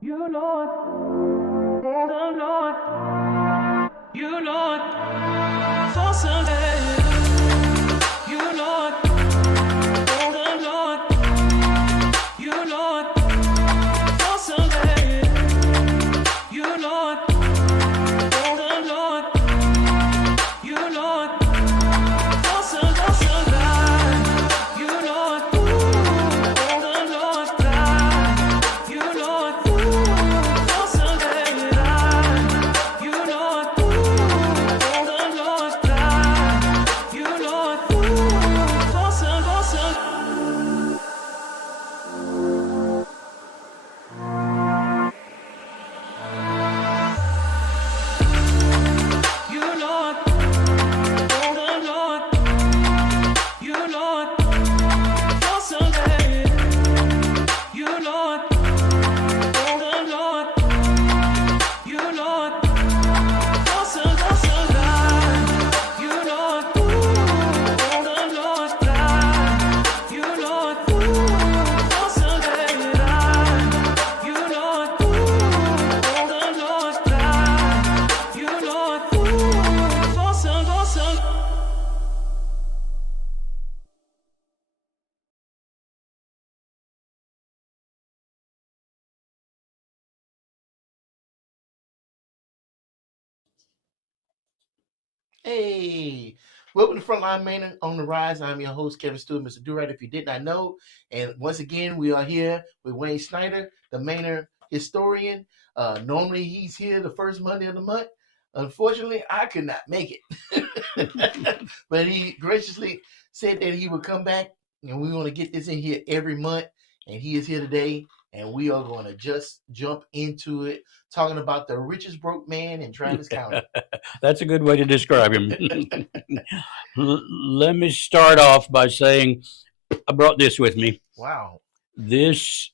You Lord, the Lord, you Lord, for Sunday. You Lord, the Lord, you Lord, for Sunday. You Lord, the Lord, you Lord, for Sunday. You Lord, the Lord, you Lord, for Sunday. You Lord, the Lord, you Lord, for Sunday. You Lord, the Lord, you Lord, for Sunday. You Lord, the Lord, you Lord, for Sunday. You Lord, the Lord, you Lord, for Sunday. You Lord, the Lord, you Lord, for Sunday. Hey, welcome to Frontline Manor on the Rise. I'm your host, Kevin Stewart, Mr. Durant, if you did not know. And once again, we are here with Wayne Snyder, the Manor historian. Normally, he's here the first Monday of the month. Unfortunately, I could not make it. But he graciously said that he would come back, and we want to get this in here every month. And he is here today, and we are going to just jump into it, talking about the richest broke man in Travis County. That's a good way to describe him. Let me start off by saying I brought this with me. Wow. This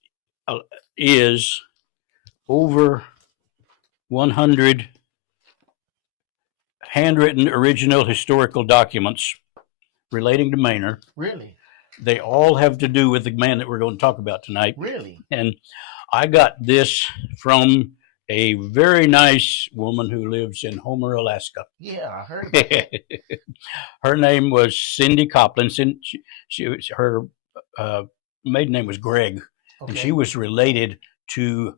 is over 100 handwritten original historical documents relating to Manor. Really? They all have to do with the man that we're going to talk about tonight. Really? And I got this from a very nice woman who lives in Homer, Alaska. Yeah, I heard that. Her name was Cindy Coplin. Her maiden name was Greg, and she was related to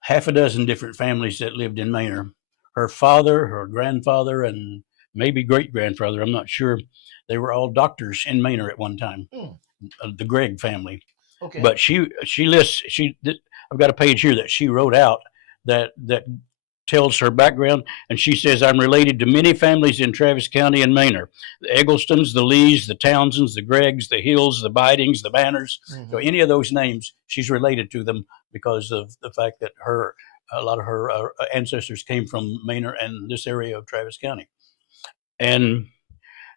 half a dozen different families that lived in Manor. Her father, her grandfather, and maybe great-grandfather, I'm not sure, they were all doctors in Manor at one time, the Greg family. Okay. But she lists, I've got a page here that she wrote out that tells her background, and she says, I'm related to many families in Travis County and Manor. The Egglestons, the Lees, the Townsends, the Gregs, the Hills, the Bidings, the Banners. So any of those names, she's related to them because of the fact that a lot of her ancestors came from Manor and this area of Travis County. And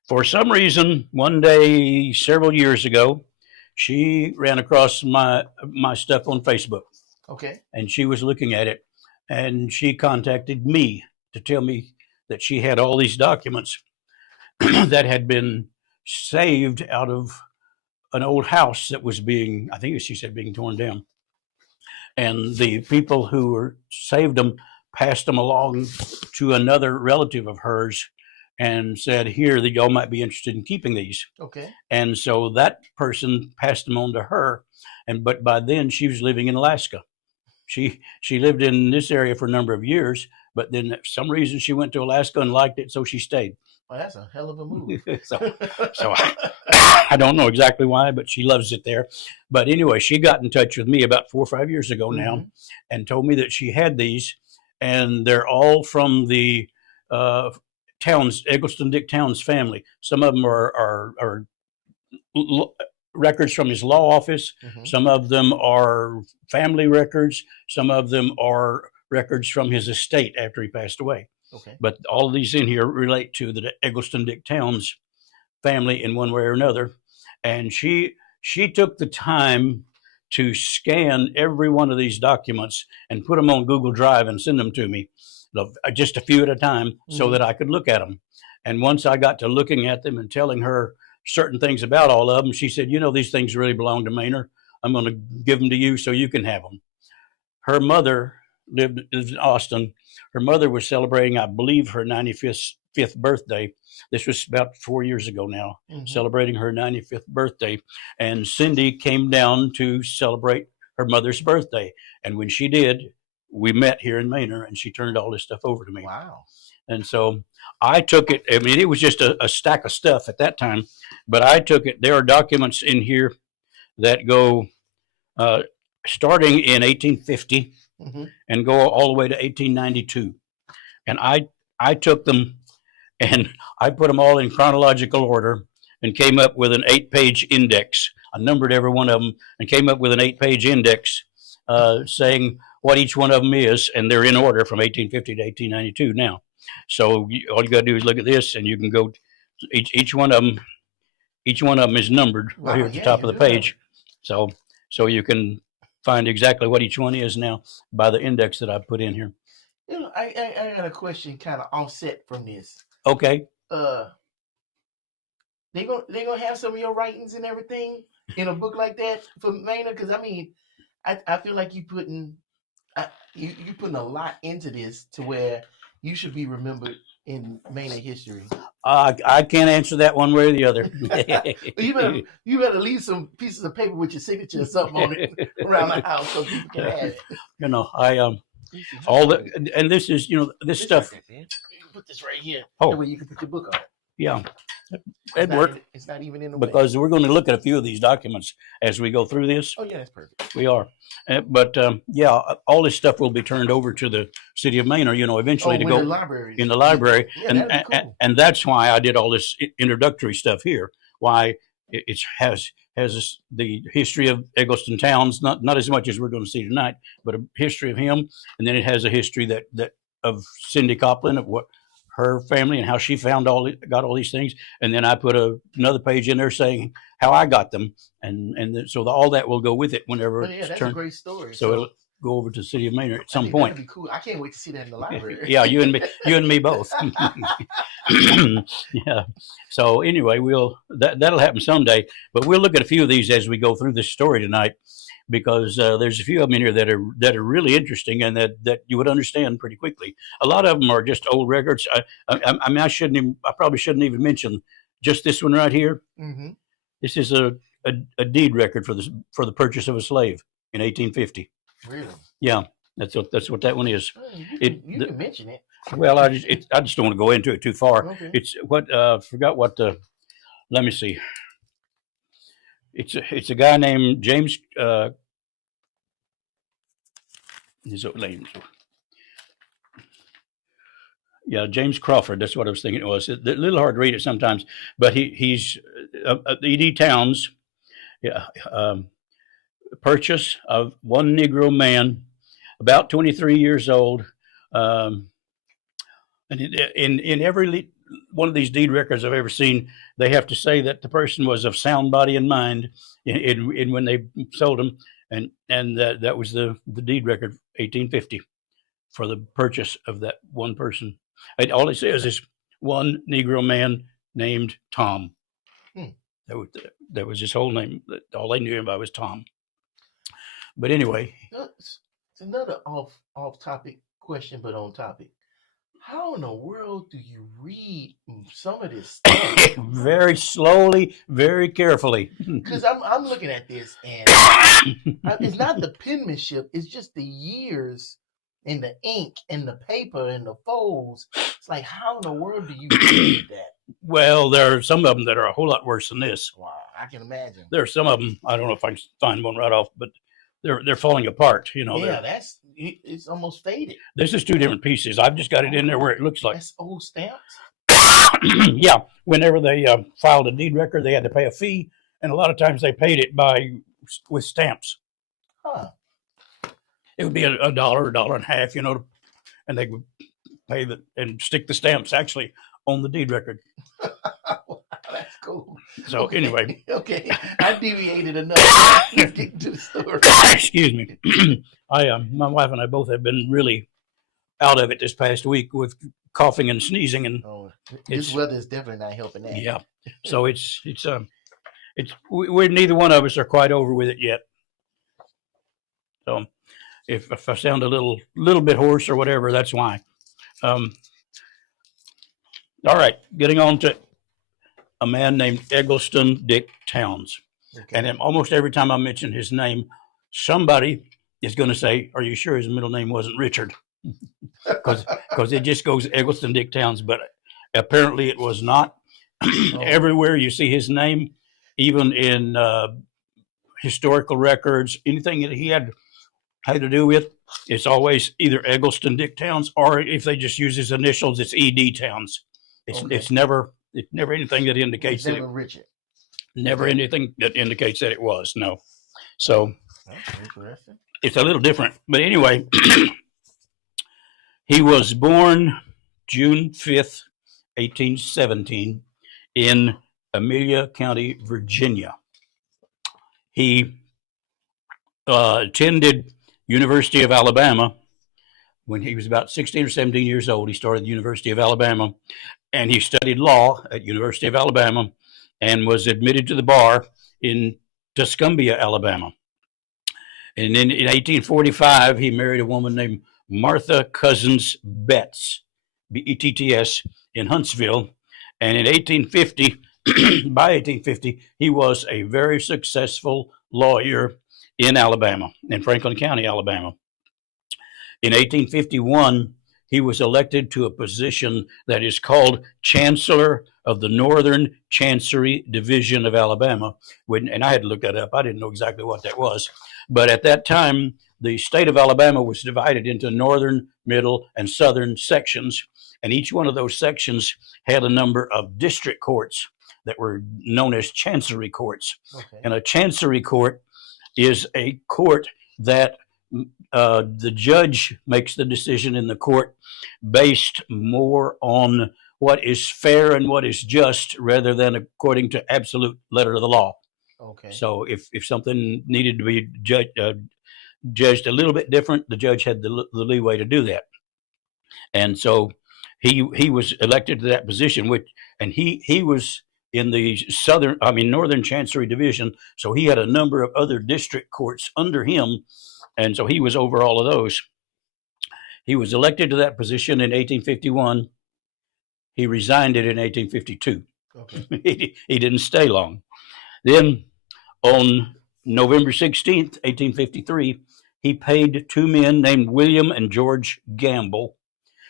for some reason, one day, several years ago, she ran across my stuff on Facebook. Okay. And she was looking at it, and she contacted me to tell me that she had all these documents that had been saved out of an old house that was being torn down. And the people who were saved them passed them along to another relative of hers and said, here, that y'all might be interested in keeping these. Okay. And so that person passed them on to her. But by then she was living in Alaska. She lived in this area for a number of years, but then for some reason she went to Alaska and liked it, so she stayed. Well, that's a hell of a move. so I don't know exactly why, but she loves it there. But anyway, she got in touch with me about 4 or 5 years ago now and told me that she had these, and they're all from the Townes, Eggleston Dick Townes family. Some of them are records from his law office. Some of them are family records. Some of them are records from his estate after he passed away. Okay. But all of these in here relate to the Eggleston Dick Townes family in one way or another. And she took the time to scan every one of these documents and put them on Google Drive and send them to me, just a few at a time, so that I could look at them. And once I got to looking at them and telling her certain things about all of them, she said, these things really belong to Manor. I'm going to give them to you so you can have them. her mother lived in Austin. Her mother was celebrating, I believe, her 95th birthday. This was about 4 years ago now, celebrating her 95th birthday. And Cindy came down to celebrate her mother's birthday. And when she did, we met here in Manor, and she turned all this stuff over to me. Wow. And so I took it. I mean, it was just a stack of stuff at that time, but I took it. There are documents in here that go starting in 1850 and go all the way to 1892. And I took them and I put them all in chronological order and came up with an 8-page index. I numbered every one of them and came up with an 8-page index saying what each one of them is, and they're in order from 1850 to 1892 now. So all you got to do is look at this, and you can go each one of them. Each one of them is numbered right here at the top of the page, so you can find exactly what each one is now by the index that I put in here. You know, I got a question, kind of offset from this. Okay. They gonna have some of your writings and everything in a book like that for Manor, because I mean, I feel like you putting a lot into this to where you should be remembered in Manor history. I can't answer that one way or the other. you better leave some pieces of paper with your signature or something on it around the house so people can have it. You know, all the, and this is, you know, this stuff. Put this right here. Oh, that way you can put your book on it. Yeah, Edward. It's not even in the because we're going to look at a few of these documents as we go through this. Oh yeah, that's perfect. We are, but yeah, all this stuff will be turned over to the city of Manor. You know, eventually to go in the library, Yeah, and that's why I did all this introductory stuff here. Why it has the history of Eggleston Townes, not as much as we're going to see tonight, but a history of him, and then it has a history that of Cindy Copland, of what her family and how she got all these things, and then I put another page in there saying how I got them, and so all that will go with it whenever that's it's a great story. So it'll go over to the city of Manor at some point. That'd be cool. I can't wait to see that in the library. Yeah, you and me both. Yeah. So anyway, that'll happen someday, but we'll look at a few of these as we go through this story tonight, because there's a few of them in here that are really interesting and that you would understand pretty quickly. A lot of them are just old records. I mean, I probably shouldn't even mention just this one right here. Mm-hmm. This is a deed record for the purchase of a slave in 1850. Really? Yeah, that's what that one is. Well, you can mention it. Well, I just don't want to go into it too far. Okay. It's what forgot what the. Let me see. It's a guy named James. His name. Yeah, James Crawford. That's what I was thinking it was. It's a little hard to read it sometimes, but he's E.D. Townes. Yeah, purchase of one Negro man, about 23 years old, and in every one of these deed records I've ever seen, they have to say that the person was of sound body and mind in when they sold him, and that was the deed record, 1850, for the purchase of that one person. And all it says is one Negro man named Tom. That was his whole name. All they knew him by was Tom. But anyway, it's another off-topic question, but on topic. How in the world do you read some of this stuff? Very slowly, very carefully. Because I'm looking at this, and it's not the penmanship; it's just the years and the ink and the paper and the folds. It's like, how in the world do you read that? Well, there are some of them that are a whole lot worse than this. Wow, I can imagine. There are some of them. I don't know if I can find one right off, but they're falling apart. You know. Yeah, it's almost faded. This is two different pieces. I've just got it in there where it looks like. That's old stamps? Yeah. Whenever they filed a deed record, they had to pay a fee, and a lot of times they paid it with stamps. Huh. It would be $1, $1.50, you know, and they would pay and stick the stamps actually on the deed record. That's cool. So anyway. Okay. I deviated enough. Let's get to the story. Excuse me. My wife and I both have been really out of it this past week with coughing and sneezing, and this weather is definitely not helping that. Yeah. So we're neither one of us are quite over with it yet. So If I sound a little bit hoarse or whatever, that's why. Um, all right, getting on to a man named Eggleston Dick Townes. Okay. And almost every time I mention his name, somebody is going to say, "Are you sure his middle name wasn't Richard?" Because it just goes Eggleston Dick Townes, but apparently it was not. Everywhere you see his name, even in historical records, anything that he had to do with, it's always either Eggleston Dick Townes, or if they just use his initials, it's E.D. Townes. It's never anything that indicates never Richard. Never anything that indicates that it was. No. So that's interesting. It's a little different. But anyway, he was born June 5th, 1817 in Amelia County, Virginia. He attended University of Alabama when he was about 16 or 17 years old. He started the University of Alabama, and he studied law at University of Alabama and was admitted to the bar in Tuscumbia, Alabama. And then in 1845, he married a woman named Martha Cousins Betts, Betts, in Huntsville. And in 1850, by 1850, he was a very successful lawyer in Alabama, in Franklin County, Alabama. In 1851, he was elected to a position that is called Chancellor of the Northern Chancery Division of Alabama. And I had to look that up. I didn't know exactly what that was. But at that time, the state of Alabama was divided into northern, middle, and southern sections. And each one of those sections had a number of district courts that were known as chancery courts. Okay. And a chancery court is a court that the judge makes the decision in the court based more on what is fair and what is just rather than according to absolute letter of the law. Okay. So if something needed to be judged a little bit different, the judge had the leeway to do that. And so he was elected to that position, and he was in the northern chancery division. So he had a number of other district courts under him. And so he was over all of those. He was elected to that position in 1851. He resigned it in 1852. Okay. He didn't stay long. Then on November 16th, 1853, he paid two men named William and George Gamble.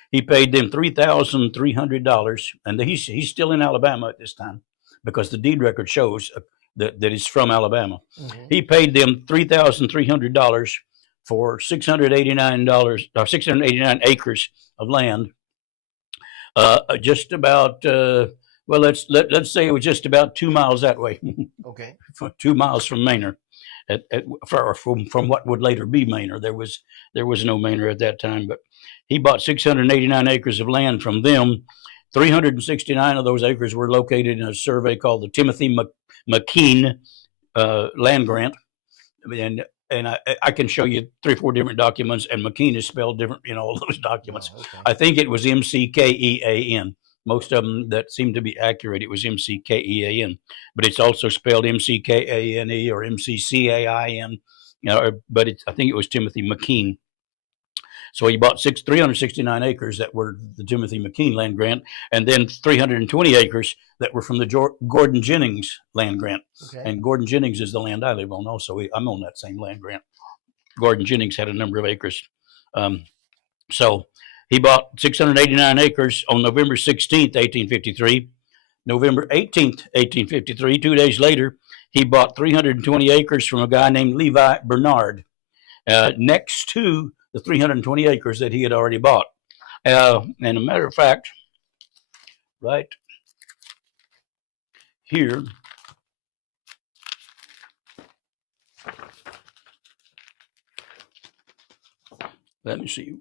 He paid them $3,300, and he's still in Alabama at this time because the deed record shows that he's from Alabama. Mm-hmm. He paid them $3,300 for $689 acres of land. Just about let's say it was just about 2 miles that way. Okay, 2 miles from Manor, from what would later be Manor. There was no Manor at that time, but he bought 689 acres of land from them. 369 of those acres were located in a survey called the Timothy McKean land grant, and I can show you 3 or 4 different documents, and McKean is spelled different in all those documents. Oh, okay. I think it was McKean. Most of them that seem to be accurate, it was McKean, but it's also spelled McKane or MCCAIN. But I think it was Timothy McKean. So he bought 369 acres that were the Timothy McKean land grant, and then 320 acres that were from the Gordon Jennings land grant. Okay. And Gordon Jennings is the land I live on also. I'm on that same land grant. Gordon Jennings had a number of acres. So he bought 689 acres on November 16th, 1853. November 18th, 1853, 2 days later, he bought 320 acres from a guy named Levi Bernard, next to the 320 acres that he had already bought. And a matter of fact, right here, let me see.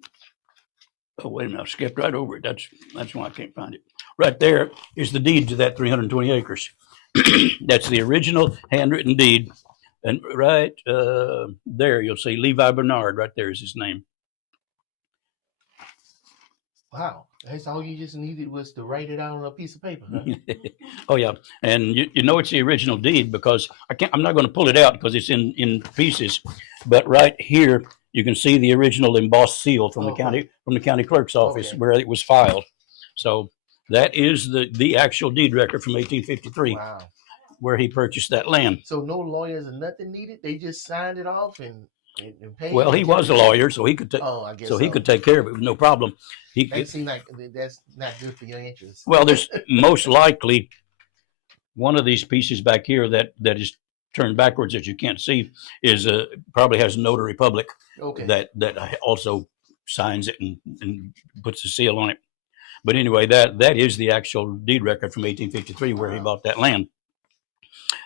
Oh, wait a minute, I skipped right over it. That's why I can't find it. Right there is the deed to that 320 acres. That's the original handwritten deed. And right there, you'll see Levi Bernard. Right there is his name. Wow, that's all you just needed was to write it out on a piece of paper, huh? Oh yeah, and you know it's the original deed because I'm not going to pull it out because it's in pieces. But right here, you can see the original embossed seal from the Okay. county clerk's office Okay. where it was filed. So that is the actual deed record from 1853 Wow. where he purchased that land. So no lawyers or nothing needed. They just signed it off and paid. Well, he was a lawyer, so he could take Oh, I guess so he could take care of it with no problem. That seems like that's not good for your interests. Well, there's most likely one of these pieces back here that is turned backwards that you can't see is probably has a notary public Okay. that also signs it and puts a seal on it. But anyway, that is the actual deed record from 1853 where he bought that land.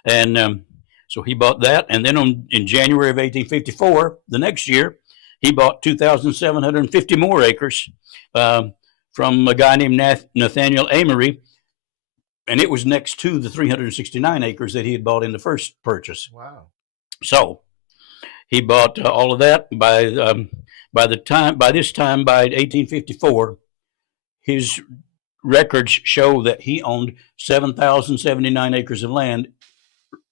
And so he bought that, and then in January of 1854, the next year, he bought 2,750 more acres from a guy named Nathaniel Amory, and it was next to the 369 acres that he had bought in the first purchase. Wow. So he bought all of that. By this time, by 1854, his records show that he owned 7,079 acres of land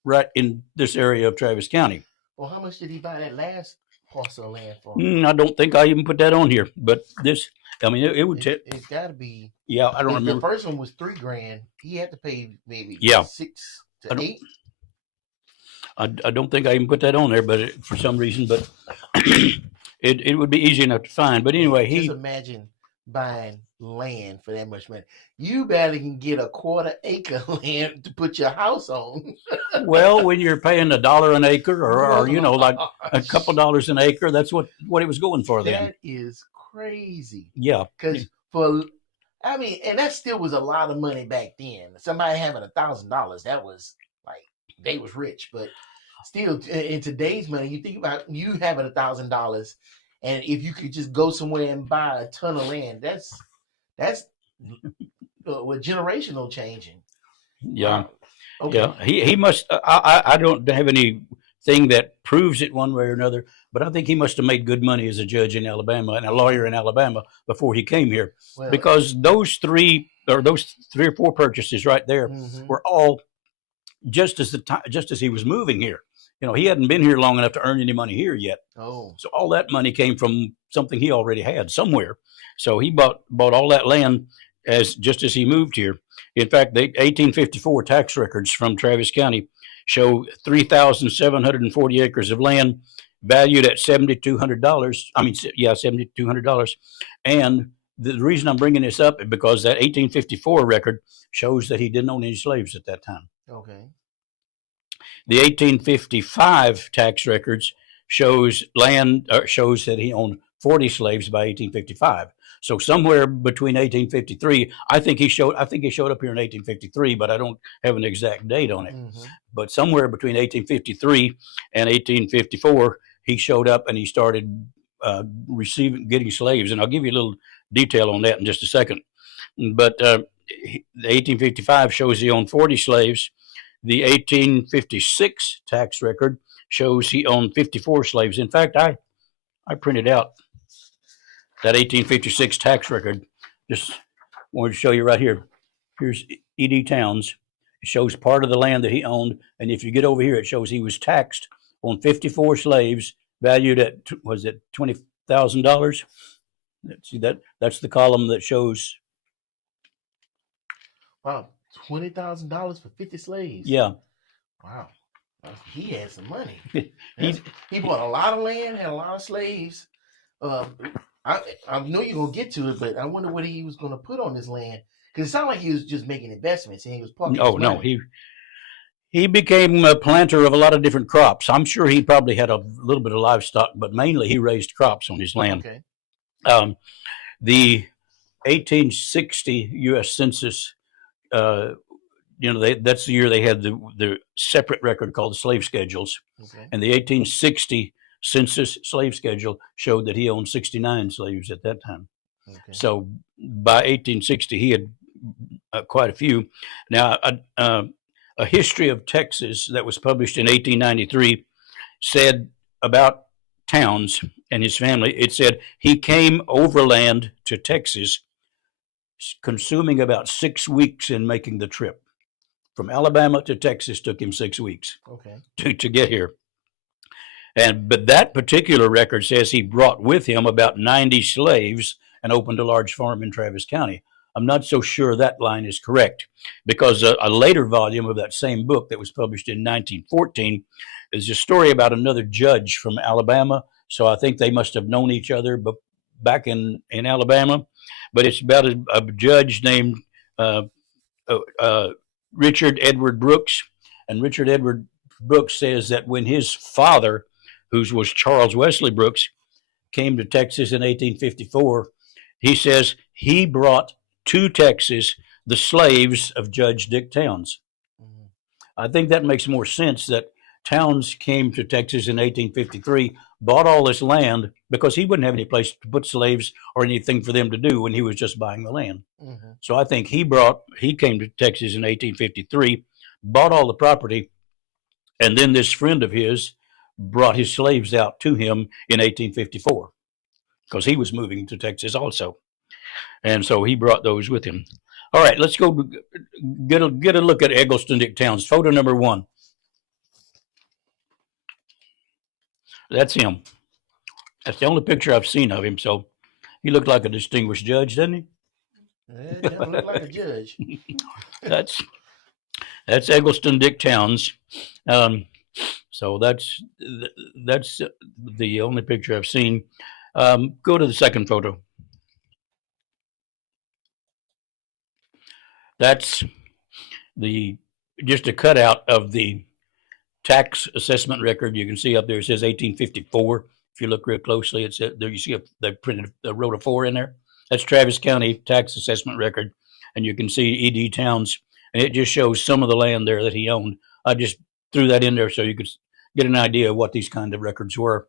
right in this area of Travis County. Well, how much did he buy that last parcel of land for? I don't think I even put that on here, but this, I mean, it would take. It's got to be. Yeah, I don't If remember. the first one was $3,000, he had to pay maybe Yeah. 6 I to don't- 8. I don't think I even put that on there, but for some reason, but it would be easy enough to find. But anyway, Just imagine buying land for that much money. You barely can get a quarter acre land to put your house on. well, when you're paying $1 an acre or you know, like a couple dollars an acre, that's what it was going for then. That is crazy. Yeah. Because and that still was a lot of money back then. Somebody having $1,000, that was like, they was rich. But still, in today's money, you think about you having $1,000, and if you could just go somewhere and buy a ton of land, that's generational changing. Yeah. Okay. Yeah. He must, I don't have anything that proves it one way or another, but I think he must have made good money as a judge in Alabama and a lawyer in Alabama before he came here, Well, because those three or four purchases right there mhm. were all just as he was moving here. You know, he hadn't been here long enough to earn any money here yet. Oh, So all that money came from something he already had somewhere. So he bought all that land just as he moved here. In fact, the 1854 tax records from Travis County show 3,740 acres of land valued at $7,200. I mean, yeah, $7,200. And the reason I'm bringing this up is because that 1854 record shows that he didn't own any slaves at that time. okay. The 1855 tax records shows that he owned 40 slaves by 1855. So somewhere between 1853, I think he showed up here in 1853, but I don't have an exact date on it. Mhm. But somewhere between 1853 and 1854, he showed up and he started getting slaves. And I'll give you a little detail on that in just a second. But the 1855 shows he owned 40 slaves. The 1856 tax record shows he owned 54 slaves. In fact, I printed out that 1856 tax record. Just wanted to show you right here. Here's E.D. Townes. It shows part of the land that he owned. And if you get over here, it shows he was taxed on 54 slaves valued at, was it $20,000? See, that's the column that shows. Wow, $20,000 for 50 slaves. Yeah. Wow, he had some money. He- He bought a lot of land, had a lot of slaves. I know you're gonna get to it, but I wonder what he was gonna put on this land, because it sounded like he was just making investments and he was parking. Oh no, he became a planter of a lot of different crops. I'm sure he probably had a little bit of livestock, but mainly he raised crops on his land. Okay. The 1860 U.S. Census, that's the year they had the separate record called the slave schedules, Okay. and the 1860 Census slave schedule showed that he owned 69 slaves at that time. Okay. So by 1860, he had quite a few. Now, a history of Texas that was published in 1893 said about Townes and his family, it said he came overland to Texas, consuming about 6 weeks in making the trip. From Alabama to Texas took him 6 weeks Okay. to get here. But that particular record says he brought with him about 90 slaves and opened a large farm in Travis County. I'm not so sure that line is correct because a later volume of that same book that was published in 1914 is a story about another judge from Alabama. So I think they must have known each other back in Alabama. But it's about a judge named uh, Richard Edward Brooks. And Richard Edward Brooks says that when his father, who was Charles Wesley Brooks, came to Texas in 1854, he says he brought to Texas the slaves of Judge Dick Townes. Mhm. I think that makes more sense that Townes came to Texas in 1853, bought all this land because he wouldn't have any place to put slaves or anything for them to do when he was just buying the land. Mhm. So I think he came to Texas in 1853, bought all the property, and then this friend of his brought his slaves out to him in 1854 because he was moving to Texas also. And so he brought those with him. All right, let's go get a look at Eggleston Dick Townes. Photo number 1. That's him. That's the only picture I've seen of him. So he looked like a distinguished judge, doesn't he? It doesn't look like a judge. That's Eggleston Dick Townes. So that's the only picture I've seen. Go to the second photo. That's just a cutout of the tax assessment record. You can see up there it says 1854. If you look real closely, it's there. You see they wrote a 4 in there. That's Travis County tax assessment record, and you can see E.D. Townes, and it just shows some of the land there that he owned. I just threw that in there so you could get an idea of what these kind of records were.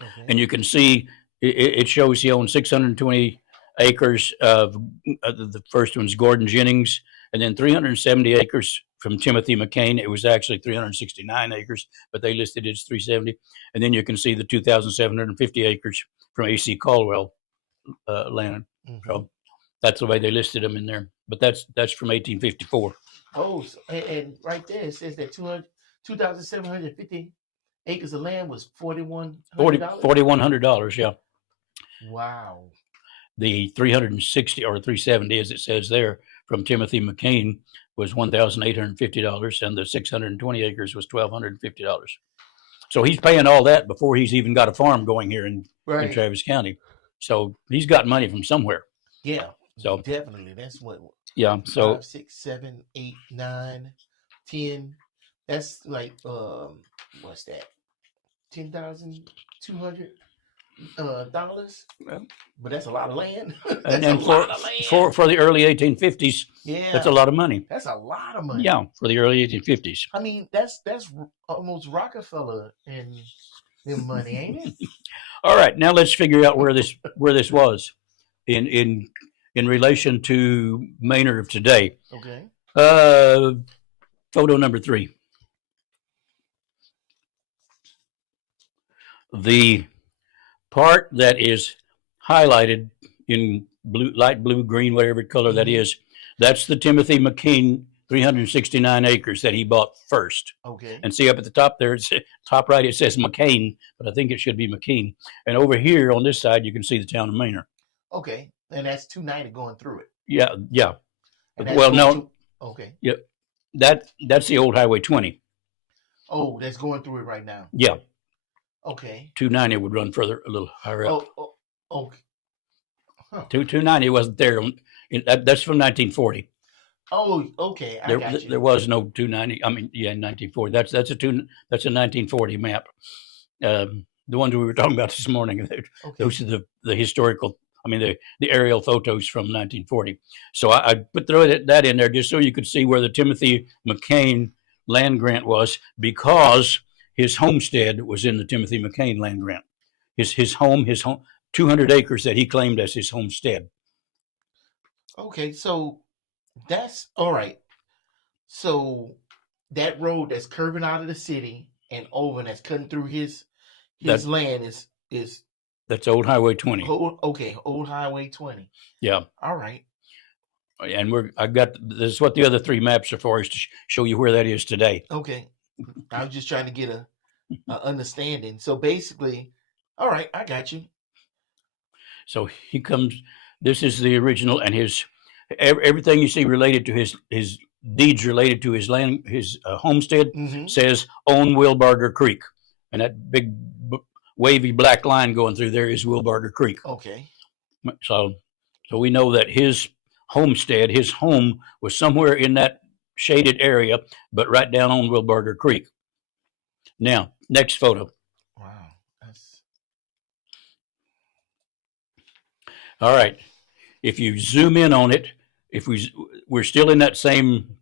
Okay. And you can see it shows he owned 620 acres of the first one's Gordon Jennings, and then 370 acres from Timothy McCain. It was actually 369 acres, but they listed it as 370. And then you can see the 2,750 acres from A.C. Caldwell land. Mhm. So that's the way they listed them in there. But that's from 1854. Oh, and right there it says that 2,750 acres of land was $4,100. $4,100, yeah. Wow. The 360 or 370, as it says there, from Timothy McCain was $1,850, and the 620 acres was $1,250. So he's paying all that before he's even got a farm going here in Right. Travis County. So he's got money from somewhere. Yeah. So Definitely. That's what yeah. So 5, 6, 7, 8, 9, 10. That's like what's that? $10,200 dollars. Yeah. But that's a lot of land. and That's then a lot of land. for the early 1850s, Yeah, that's a lot of money. that's a lot of money. Yeah, for the early 1850s. I mean, that's almost Rockefeller and them money, ain't it? All right, now let's figure out where this was in relation to Manor of today. Okay. Photo number 3. The part that is highlighted in blue, light blue, green, whatever color that is, that's the Timothy McCain 369 acres that he bought first. Okay. And see up at the top there, it's top right, it says McCain, but I think it should be McKean. And over here on this side, you can see the town of Manor. Okay. And that's 290 going through it. Yeah, yeah. And that's Well, going no, to- okay. that's the old Highway 20. Oh, that's going through it right now. Yeah, Okay. 290 would run further, a little higher up. Okay. Huh. 290 wasn't there. That's from 1940. Oh, okay. I got you. There was no 290. I mean, yeah, 1940. That's a 1940 map. The ones we were talking about this morning. Okay. Those are the historical. I mean, the aerial photos from 1940. So I put that in there just so you could see where the Timothy McCain land grant was, because his homestead was in the Timothy McCain land grant. His home, 200 acres that he claimed as his homestead. Okay, so that's all right. So that road that's curving out of the city and over, and that's cutting through his land is That's Old Highway 20. Old Highway 20. Yeah. All right. And this is what the other 3 maps are for, is to show you where that is today. Okay. I was just trying to get understanding. So basically, all right, I got you. So he comes. This is the original, and everything you see related to his deeds related to his land, his homestead, Mm-hmm. says on Wilbarger Creek, and that big wavy black line going through there is Wilbarger Creek. Okay. So we know that his homestead, his home, was somewhere in that shaded area, but right down on Wilbarger Creek. Now, next photo. Wow. That's All right. If you zoom in on it, we're still in that same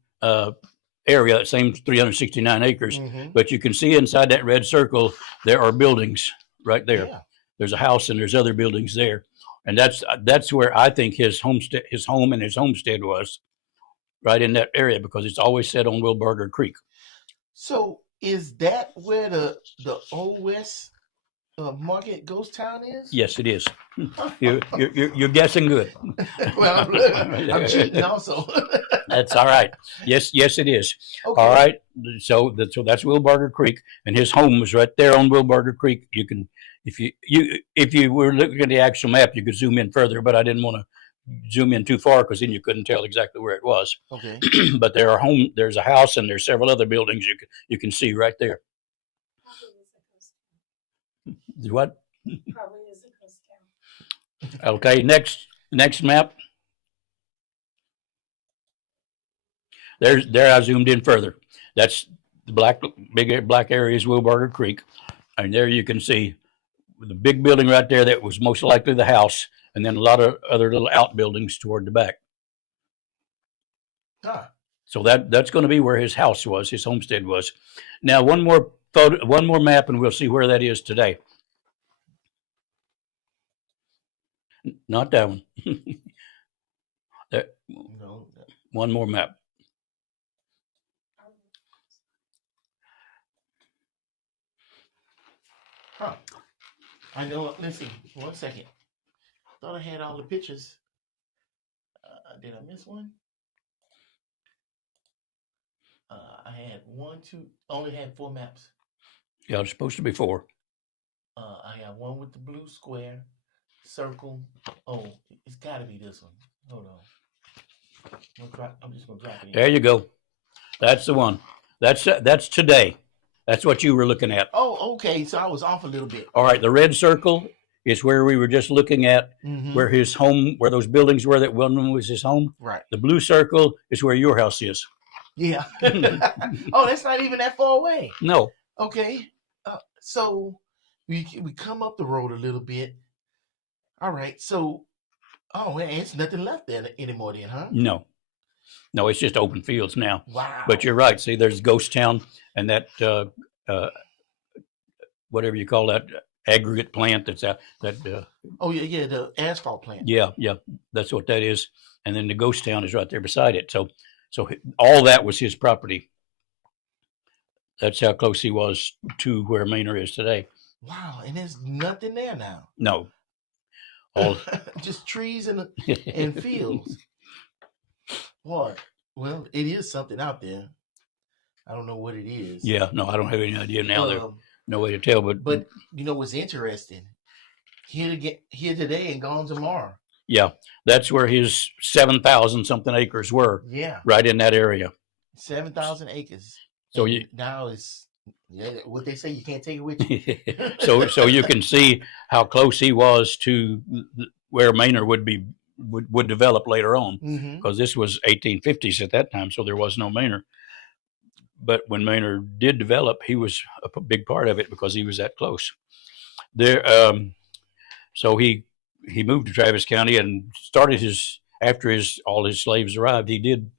area, that same 369 acres, mm-hmm. but you can see inside that red circle there are buildings right there. Yeah. There's a house and there's other buildings there, and that's where I think his homestead, his home, and his homestead was, right in that area, because it's always said on Wilbarger Creek. So is that where the Old West Market Ghost Town is? Yes, it is. You're guessing good. Well, look, I'm cheating also. That's all right. Yes, it is. Okay. All right. So that's Wilbarger Creek, and his home was right there on Wilbarger Creek. You can, if you were looking at the actual map, you could zoom in further, but I didn't want to zoom in too far because then you couldn't tell exactly where it was. Okay. But there's a house and there's several other buildings you can see right there. What? Probably is a ghost town. Okay, next map. There I zoomed in further. That's the big black area is Wilbarger Creek, and there you can see the big building right there that was most likely the house, and then a lot of other little outbuildings toward the back. Huh. So that's going to be where his house was, his homestead was. Now one more photo, one more map, and we'll see where that is today. Not that one. No. One more map. Huh. I know. Let's see. 1 second. Thought I had all the pictures. Did I miss one? I had one, two. Only had 4 maps. Yeah, it's supposed to be 4. I got one with the blue square, circle. Oh, it's got to be this one. Hold on. I'm just gonna drop it in. There you go. That's the one. That's today. That's what you were looking at. Oh, okay. So I was off a little bit. All right. The red circle is where we were just looking at, Mm-hmm. where his home, where those buildings were that one was his home. Right. The blue circle is where your house is. Yeah. Oh, that's not even that far away. No. Okay. So we come up the road a little bit. All right. So, it's nothing left there anymore then, huh? No. No, it's just open fields now. Wow. But you're right. See, there's Ghost Town and that whatever you call that aggregate plant that's out. Oh yeah, the asphalt plant. Yeah, that's what that is. And then the Ghost Town is right there beside it. So all that was his property. That's how close he was to where Manor is today. Wow, and there's nothing there now. No. All just trees and fields. Boy, well, it is something out there. I don't know what it is. Yeah, no, I don't have any idea now. There's no way to tell. But you know what's interesting? Here today and gone tomorrow. Yeah, that's where his 7,000 something acres were. Yeah, right in that area. 7,000 acres. So now is what they say, you can't take it with you. so you can see how close he was to where Manor would develop later on, because this was 1850s at that time, so there was no Manor. But when Manor did develop, he was a big part of it because he was that close. There, so he moved to Travis County and started after all his slaves arrived. He did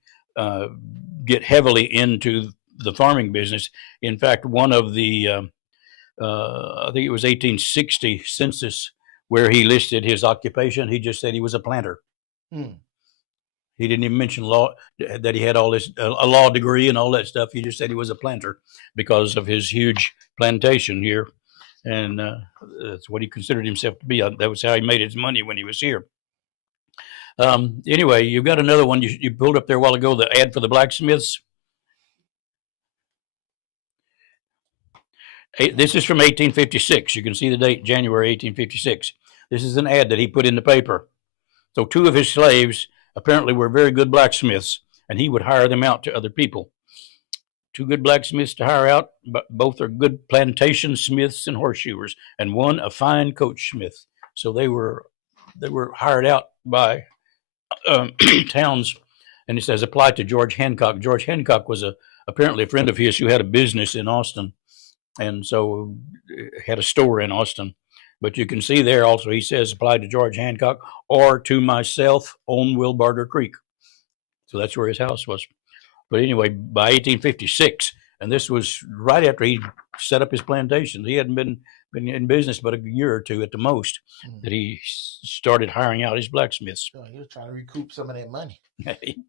get heavily into the farming business. In fact, one of the I think it was 1860 census where he listed his occupation, he just said he was a planter. He didn't even mention law, that he had all this a law degree and all that stuff. He just said he was a planter because of his huge plantation here, and that's what he considered himself to be. That was how he made his money when he was here. Anyway, you've got another one you pulled up there a while ago, the ad for the blacksmiths. This is from 1856. You can see the date, January 1856. This is an ad that he put in the paper. So two of his slaves apparently were very good blacksmiths, and he would hire them out to other people. Two good blacksmiths to hire out, but both are good plantation smiths and horseshoers, and one a fine coach smith. So they were hired out by Townes, and it says applied to George Hancock. George Hancock was apparently a friend of his who had a business in Austin, and so had a store in Austin. But you can see there also he says applied to George Hancock or to myself on Wilbarger Creek. So that's where his house was. But anyway, by 1856, and this was right after he set up his plantation. He hadn't been in business but a year or two at the most that he started hiring out his blacksmiths. So he was trying to recoup some of that money. It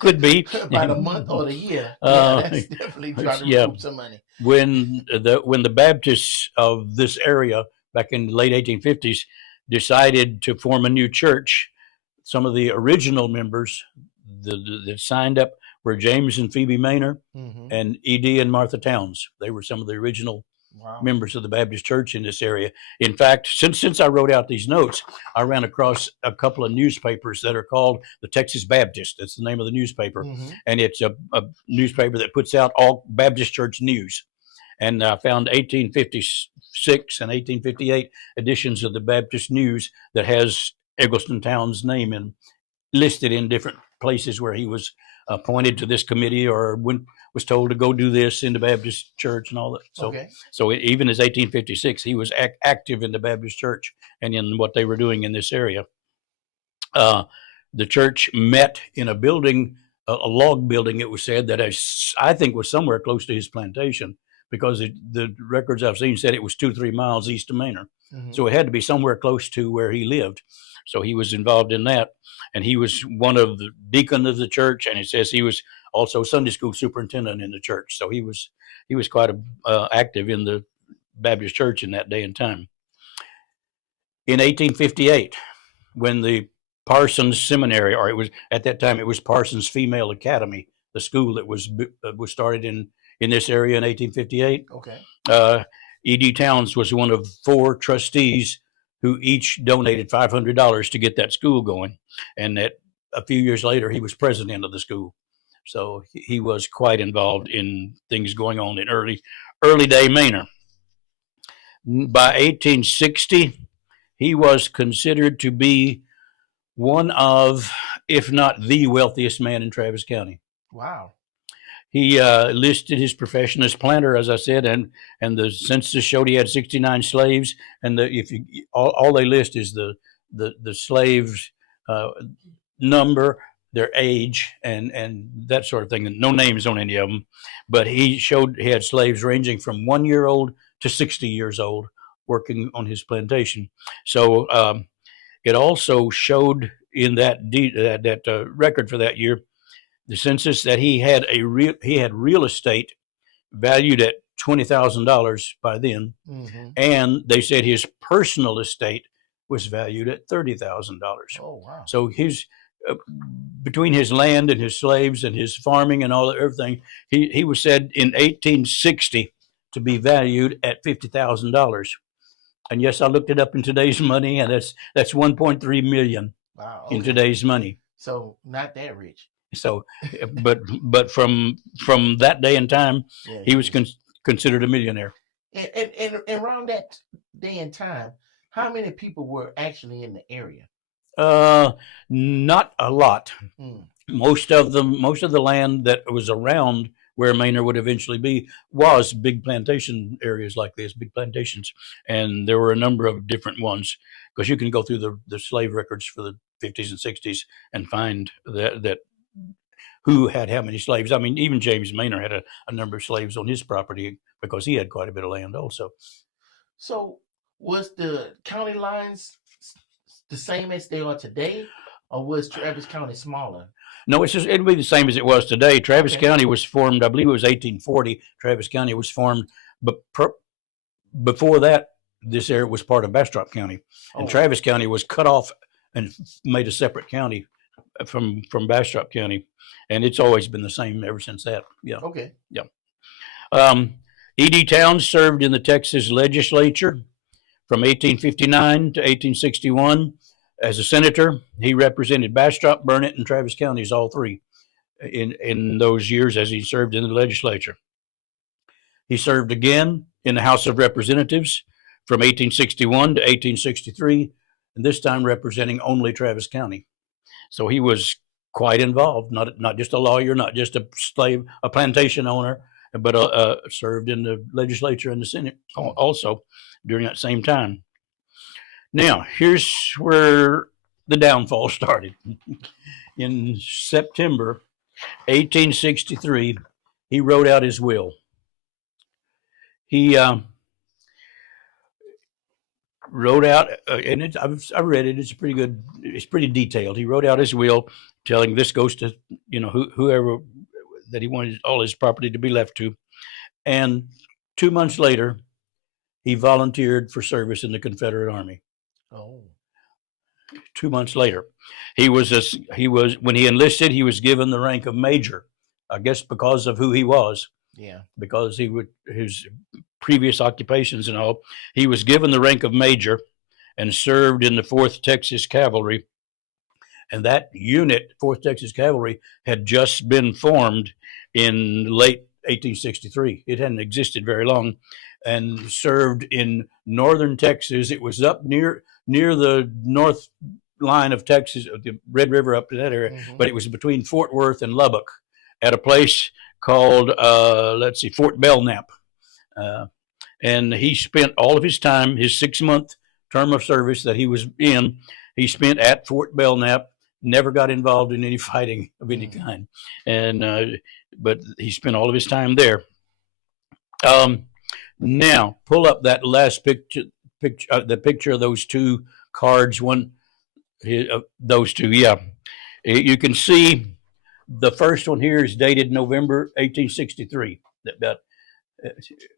could be By the month or the year. That's definitely trying to recoup some money. When the Baptists of this area back in the late 1850s decided to form a new church, some of the original members that signed up were James and Phoebe Manor and E.D. and Martha Townes. They were some of the original members of the Baptist church in this area. In fact, since I wrote out these notes, I ran across a couple of newspapers that are called the Texas Baptist. That's the name of the newspaper. And it's a newspaper that puts out all Baptist church news. And I found 1856 and 1858 editions of the Baptist News that has Eggleston Townes' name listed in different places where he was appointed to this committee or was told to go do this in the Baptist church and all that. So even as 1856, he was active in the Baptist church and in what they were doing in this area. The church met in a building, a log building, it was said, that I think was somewhere close to his plantation, because the records I've seen said it was 2-3 miles east of Manor. So it had to be somewhere close to where he lived. So he was involved in that. And he was one of the deacons of the church. And it says he was also Sunday school superintendent in the church. So he was quite active in the Baptist church in that day and time. In 1858, when the Parsons Seminary, or at that time it was Parsons Female Academy, the school that was started in this area in 1858. E.D. Townes was one of 4 trustees who each donated $500 to get that school going. And that a few years later, he was president of the school. So he was quite involved in things going on in early day Manor. By 1860, he was considered to be one of, if not the wealthiest man in Travis County. Wow. He listed his profession as planter, as I said, and the census showed he had 69 slaves. And all they list is the slaves' number, their age, and that sort of thing. And no names on any of them, but he showed he had slaves ranging from 1 year old to 60 years old working on his plantation. So it also showed in that record for that year, the census, that he had real estate valued at $20,000 by then, and they said his personal estate was valued at $30,000. Oh wow! So his between his land and his slaves and his farming and everything, he was said in 1860 to be valued at $50,000. And yes, I looked it up in today's money, and that's 1.3 million in today's money. So not that rich. So, but from that day and time, he was considered a millionaire. And around that day and time, how many people were actually in the area? Not a lot. Most of the land that was around where Manor would eventually be was big plantation areas like this, big plantations, and there were a number of different ones, because you can go through the slave records for the 50s and 60s and find that who had how many slaves. I mean, even James Manor had a number of slaves on his property because he had quite a bit of land also. So was the county lines the same as they are today, or was Travis County smaller? No, it'll be the same as it was today. Travis County was formed, I believe it was 1840. Travis County was formed, but before that, this area was part of Bastrop County, and Travis County was cut off and made a separate county from Bastrop County, and it's always been the same ever since that. Yeah. Okay. Yeah. E.D. Townes served in the Texas legislature from 1859 to 1861 as a senator. He represented Bastrop, Burnett, and Travis counties, all three, in those years as he served in the legislature. He served again in the House of Representatives from 1861 to 1863, and this time representing only Travis County. So he was quite involved, not just a lawyer, not just a slave, a plantation owner, but served in the legislature and the Senate also during that same time. Now, here's where the downfall started. In September 1863, he wrote out his will. He wrote out, and I've read it. It's pretty good. It's pretty detailed. He wrote out his will, telling this goes to whoever that he wanted all his property to be left to. And 2 months later, he volunteered for service in the Confederate Army. Oh. 2 months later, he was when he enlisted, he was given the rank of major. I guess because of who he was. Yeah. Because his previous occupations and all, he was given the rank of major and served in the 4th Texas Cavalry. And that unit, 4th Texas Cavalry, had just been formed in late 1863. It hadn't existed very long, and served in northern Texas. It was up near the north line of Texas, the Red River up to that area, but it was between Fort Worth and Lubbock at a place called, Fort Belknap. And he spent all of his time, his 6-month term of service that he was in, he spent at Fort Belknap, never got involved in any fighting of any kind. And, but he spent all of his time there. Now, pull up that last picture, the picture of those two cards, those two, yeah. You can see the first one here is dated November 1863,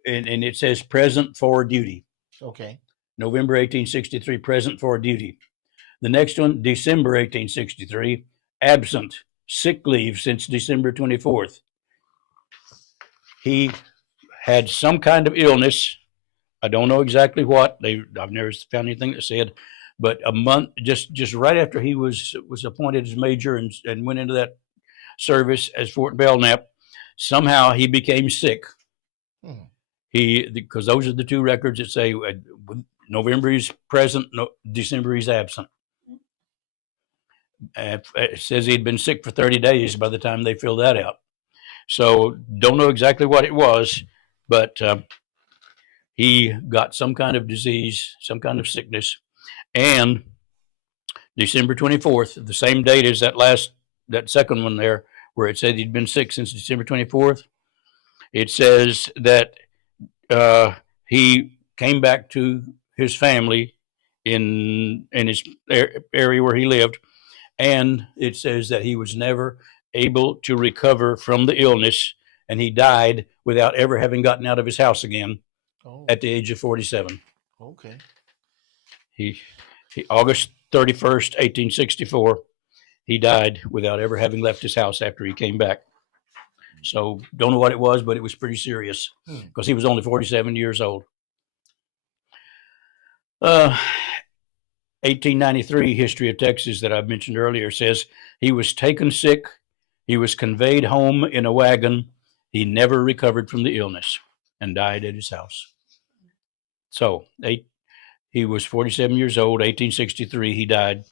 and it says present for duty. Okay. November 1863, present for duty. The next one, December 1863, absent, sick leave since December 24th. He had some kind of illness. I don't know exactly what. I've never found anything that said, but a month, just right after he was appointed as major and went into that service as Fort Belknap, somehow he became sick. Because those are the two records that say November he's present, December he's absent. It says he'd been sick for 30 days by the time they filled that out. So don't know exactly what it was, but he got some kind of disease, some kind of sickness. And December 24th, the same date as that second one there, where it said he'd been sick since December 24th, it says that he came back to his family in his area where he lived, and it says that he was never able to recover from the illness, and he died without ever having gotten out of his house again at the age of 47. Okay. He August 31st, 1864, he died without ever having left his house after he came back. So don't know what it was, but it was pretty serious because he was only 47 years old. 1893 history of Texas that I mentioned earlier says he was taken sick. He was conveyed home in a wagon. He never recovered from the illness and died at his house. So he was 47 years old, 1863, he died.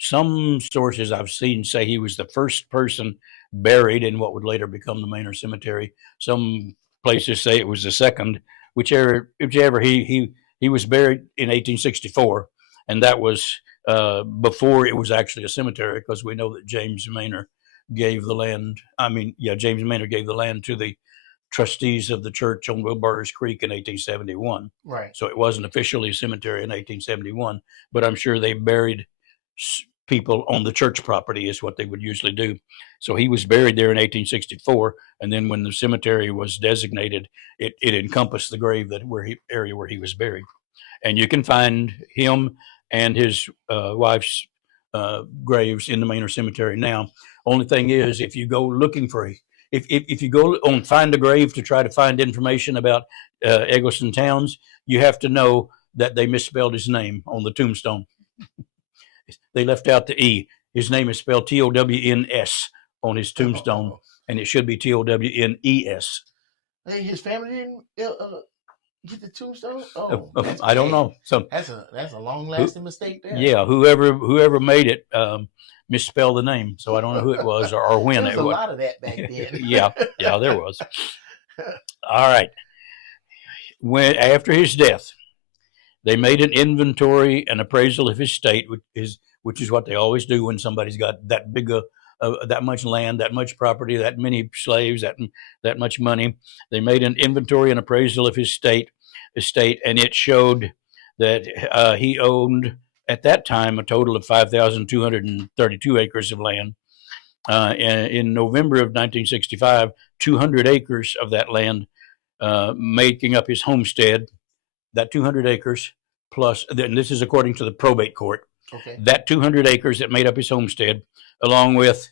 Some sources I've seen say he was the first person buried in what would later become the Manor Cemetery. Some places say it was the second, whichever he was buried in 1864, and that was before it was actually a cemetery, because we know that James Manor gave the land. James Manor gave the land to the trustees of the church on Wilbur's Creek in 1871. Right. So it wasn't officially a cemetery in 1871, but I'm sure they buried people on the church property is what they would usually do. So he was buried there in 1864, and then when the cemetery was designated, it encompassed the grave area where he was buried. And you can find him and his wife's graves in the Manor Cemetery now. Only thing is, if you go looking for if you go on Find a Grave to try to find information about Eggleston Townes, you have to know that they misspelled his name on the tombstone. They left out the E. His name is spelled Towns on his tombstone, and it should be Townes. Hey, his family didn't get the tombstone. I don't know. So that's a long lasting mistake there. yeah, whoever made it misspelled the name, so I don't know who it was or when there was it was. a lot of that back then. yeah, there was. All right. When after his death, they made an inventory and appraisal of his estate, which is what they always do when somebody's got that big that much land, that much property, that many slaves, that much money. They made an inventory and appraisal of his estate, and it showed that he owned at that time a total of 5,232 acres of land. In November of 1965, 200 acres of that land, making up his homestead. That 200 acres plus, and this is according to the probate court. Okay. That 200 acres that made up his homestead, along with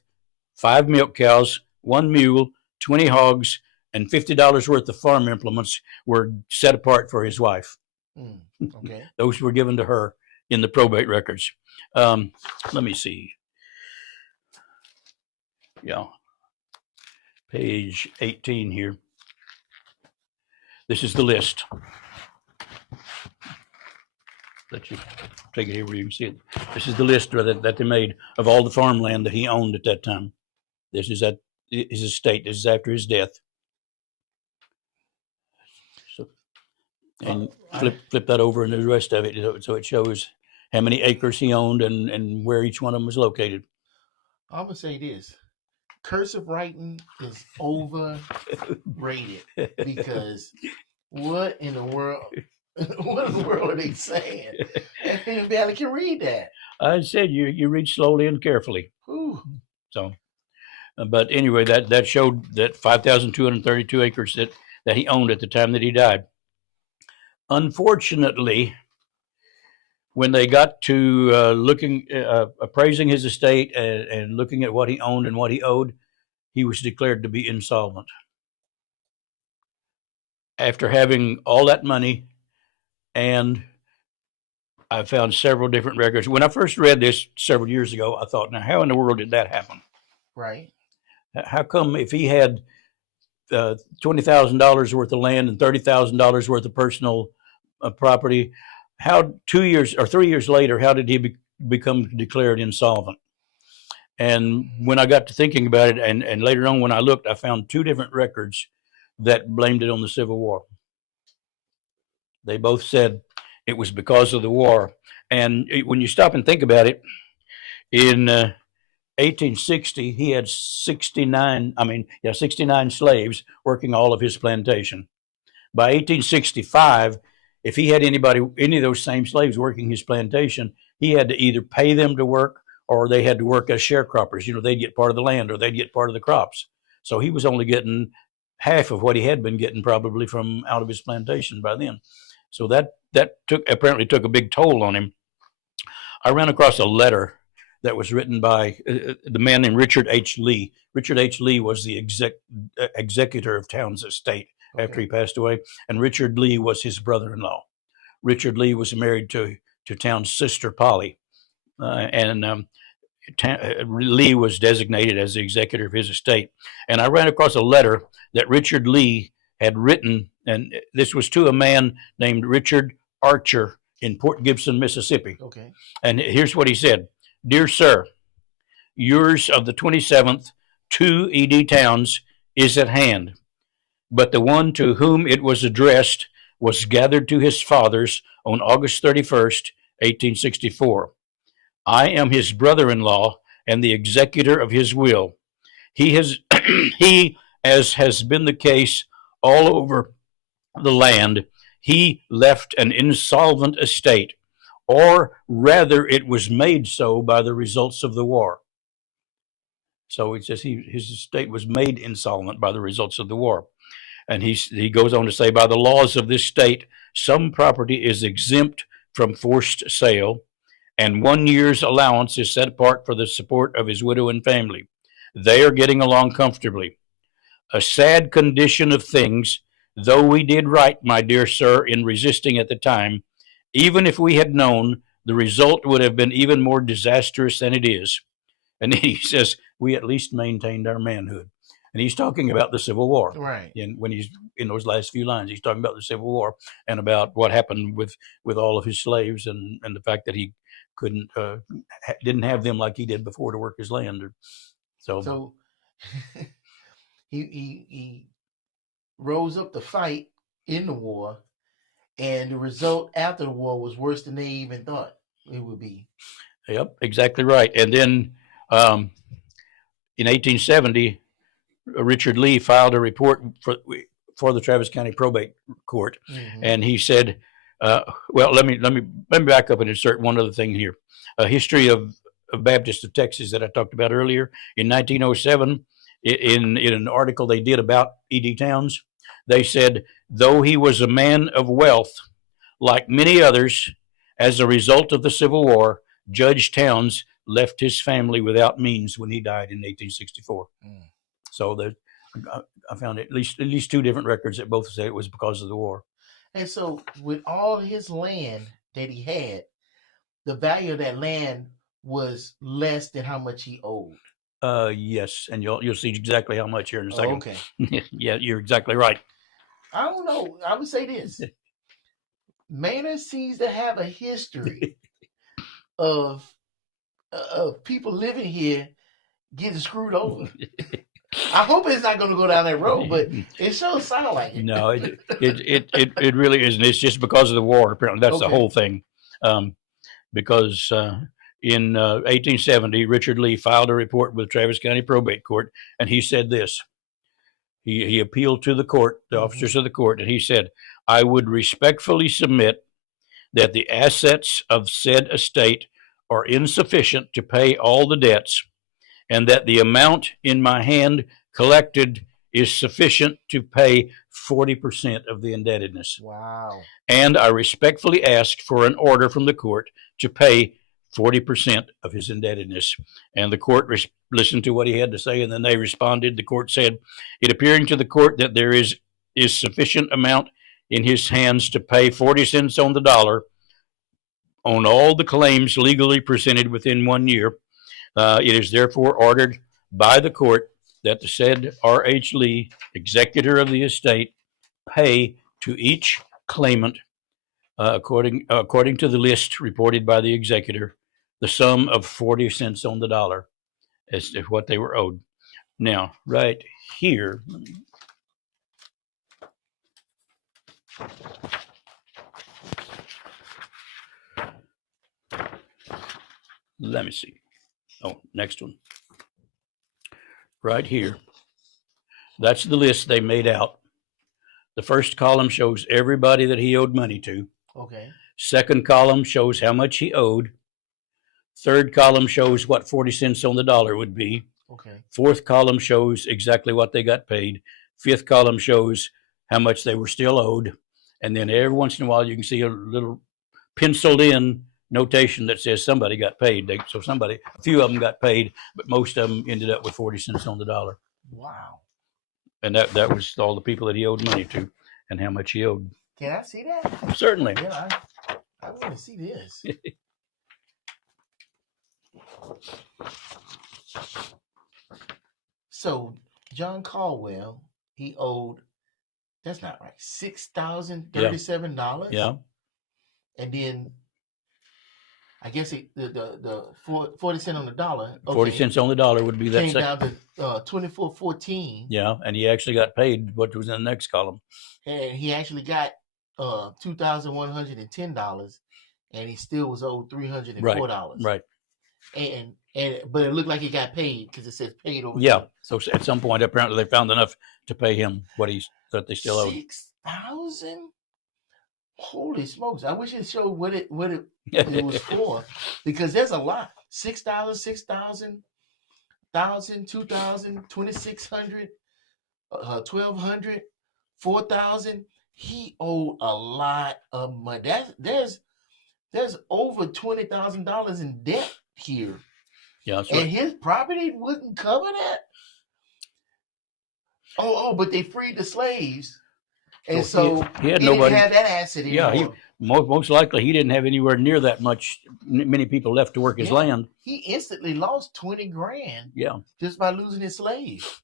5 milk cows, 1 mule, 20 hogs, and $50 worth of farm implements were set apart for his wife. Okay. Those were given to her in the probate records. Let me see. Yeah. Page 18 here. This is the list. Let you take it here where you can see it. This is the list that they made of all the farmland that he owned at that time. This is at his estate. This is after his death. So, and flip that over and the rest of it, so it shows how many acres he owned and where each one of them was located. I'm gonna say this: cursive writing is overrated because what in the world? What in the world are they saying? And barely can read that. I said you read slowly and carefully. Ooh. So, but anyway, that showed that 5,232 acres that he owned at the time that he died. Unfortunately, when they got to appraising his estate and looking at what he owned and what he owed, he was declared to be insolvent. After having all that money, and I found several different records. When I first read this several years ago, I thought, now, how in the world did that happen? Right. How come if he had $20,000 worth of land and $30,000 worth of personal property, how 2 years or 3 years later, how did he become declared insolvent? And when I got to thinking about it, and later on when I looked, I found 2 different records that blamed it on the Civil War. They both said it was because of the war. And when you stop and think about it, in 1860, he had 69 slaves working all of his plantation. By 1865, if he had any of those same slaves working his plantation, he had to either pay them to work or they had to work as sharecroppers. They'd get part of the land or they'd get part of the crops. So he was only getting half of what he had been getting probably from out of his plantation by then. So that apparently took a big toll on him. I ran across a letter that was written by the man named Richard H. Lee. Richard H. Lee was the executor of Townes' estate after he passed away, and Richard Lee was his brother-in-law. Richard Lee was married to Townes' sister, Polly, and Lee was designated as the executor of his estate. And I ran across a letter that Richard Lee had written, and this was to a man named Richard Archer in Port Gibson, Mississippi. Okay. And here's what he said. Dear sir, yours of the 27th, 2 E.D. Townes, is at hand, but the one to whom it was addressed was gathered to his fathers on August 31st, 1864. I am his brother-in-law and the executor of his will. He, as has been the case all over the land, he left an insolvent estate, or rather it was made so by the results of the war. So it says his estate was made insolvent by the results of the war. And he goes on to say, by the laws of this state, some property is exempt from forced sale, and 1 year's allowance is set apart for the support of his widow and family. They are getting along comfortably. A sad condition of things, though we did right, my dear sir, in resisting at the time. Even if we had known, the result would have been even more disastrous than it is. And then he says, we at least maintained our manhood. And he's talking about the Civil War. Right. And when he's in those last few lines, he's talking about the Civil War and about what happened with all of his slaves and the fact that he couldn't didn't have them like he did before to work his land. So he rose up to fight in the war, and the result after the war was worse than they even thought it would be. Yep, exactly right. And then in 1870, Richard Lee filed a report for the Travis County Probate Court, and he said, "Well, let me back up and insert one other thing here. A history of Baptist of Texas that I talked about earlier. In 1907, in an article they did about E.D. Townes, they said, though he was a man of wealth, like many others, as a result of the Civil War, Judge Townes left his family without means when he died in 1864. So I found at least two different records that both say it was because of the war. And so, with all his land that he had, the value of that land was less than how much he owed. Yes, and you'll see exactly how much here in a second. Okay. Yeah, you're exactly right. I don't know. I would say this: Manor seems to have a history of people living here getting screwed over. I hope it's not going to go down that road, but it sure sounds like it. No, it really isn't. It's just because of the war. Apparently, that's the whole thing. Because in 1870, Richard Lee filed a report with Travis County Probate Court, and he said this. He appealed to the court, the officers of the court, and he said, I would respectfully submit that the assets of said estate are insufficient to pay all the debts, and that the amount in my hand collected is sufficient to pay 40% of the indebtedness. Wow. And I respectfully ask for an order from the court to pay 40% of his indebtedness. And the court listened to what he had to say, and then they responded. The court said, it appearing to the court that there is sufficient amount in his hands to pay 40 cents on the dollar on all the claims legally presented within 1 year. It is therefore ordered by the court that the said R.H. Lee, executor of the estate, pay to each claimant, according to the list reported by the executor, the sum of 40 cents on the dollar as to what they were owed. Now, right here, let me see. Oh, next one. Right here. That's the list they made out. The first column shows everybody that he owed money to. Okay. Second column shows how much he owed. Third column shows what 40 cents on the dollar would be. Okay. Fourth column shows exactly what they got paid. Fifth column shows how much they were still owed. And then every once in a while you can see a little penciled in notation that says somebody got paid. So a few of them got paid, but most of them ended up with 40 cents on the dollar. Wow. And that was all the people that he owed money to and how much he owed. Can I see that? Certainly. Yeah, I want to see this. So, John Caldwell, he owed, that's not right, $6,037. Yeah. And then, I guess the 40 cents on the dollar. Okay, 40 cents on the dollar would be that. Came down to $24.14. Yeah, and he actually got paid what was in the next column. And he actually got $2,110, and he still was owed $304. Right. But it looked like he got paid because it says paid over. Yeah. So at some point, apparently, they found enough to pay him what he thought they still owed. 6,000. Holy smokes! I wish it showed what it was for, because there's a lot. 6,000, 6,000, 1,000, 2,000, 2,600, 1,200, 4,000. He owed a lot of money. There's over $20,000 in debt here. Yeah, that's right. And his property wouldn't cover that. But they freed the slaves, and So so he had he didn't nobody. have that asset Yeah, anymore. most likely he didn't have anywhere near that many people left to work his Yeah. land. He instantly lost 20 grand Yeah, just by losing his slaves.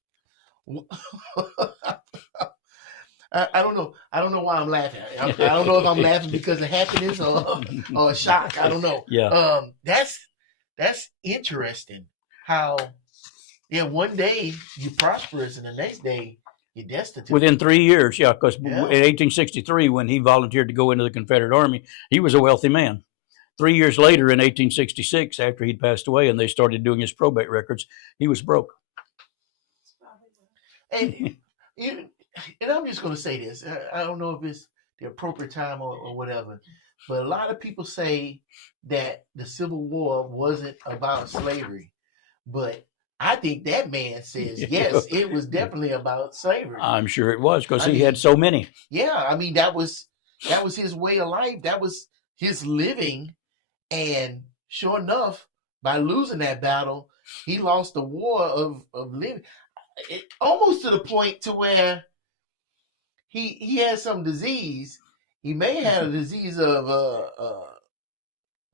I don't know. I don't know why I'm laughing. I don't know if I'm laughing because of happiness or shock. I don't know. yeah. That's interesting. How one day you're prosperous and the next day you're destitute. Within 3 years, yeah, because Yeah. in 1863, when he volunteered to go into the Confederate Army, he was a wealthy man. 3 years later, in 1866, after he'd passed away and they started doing his probate records, he was broke. And and I'm just going to say this. I don't know if it's the appropriate time or whatever, but a lot of people say that the Civil War wasn't about slavery, but I think that man says yes, it was definitely about slavery. I'm sure it was because I he mean, had so many. Yeah, I mean that was his way of life. That was his living, and sure enough, by losing that battle, he lost the war of living. Almost to the point to where he had some disease. He may have a disease of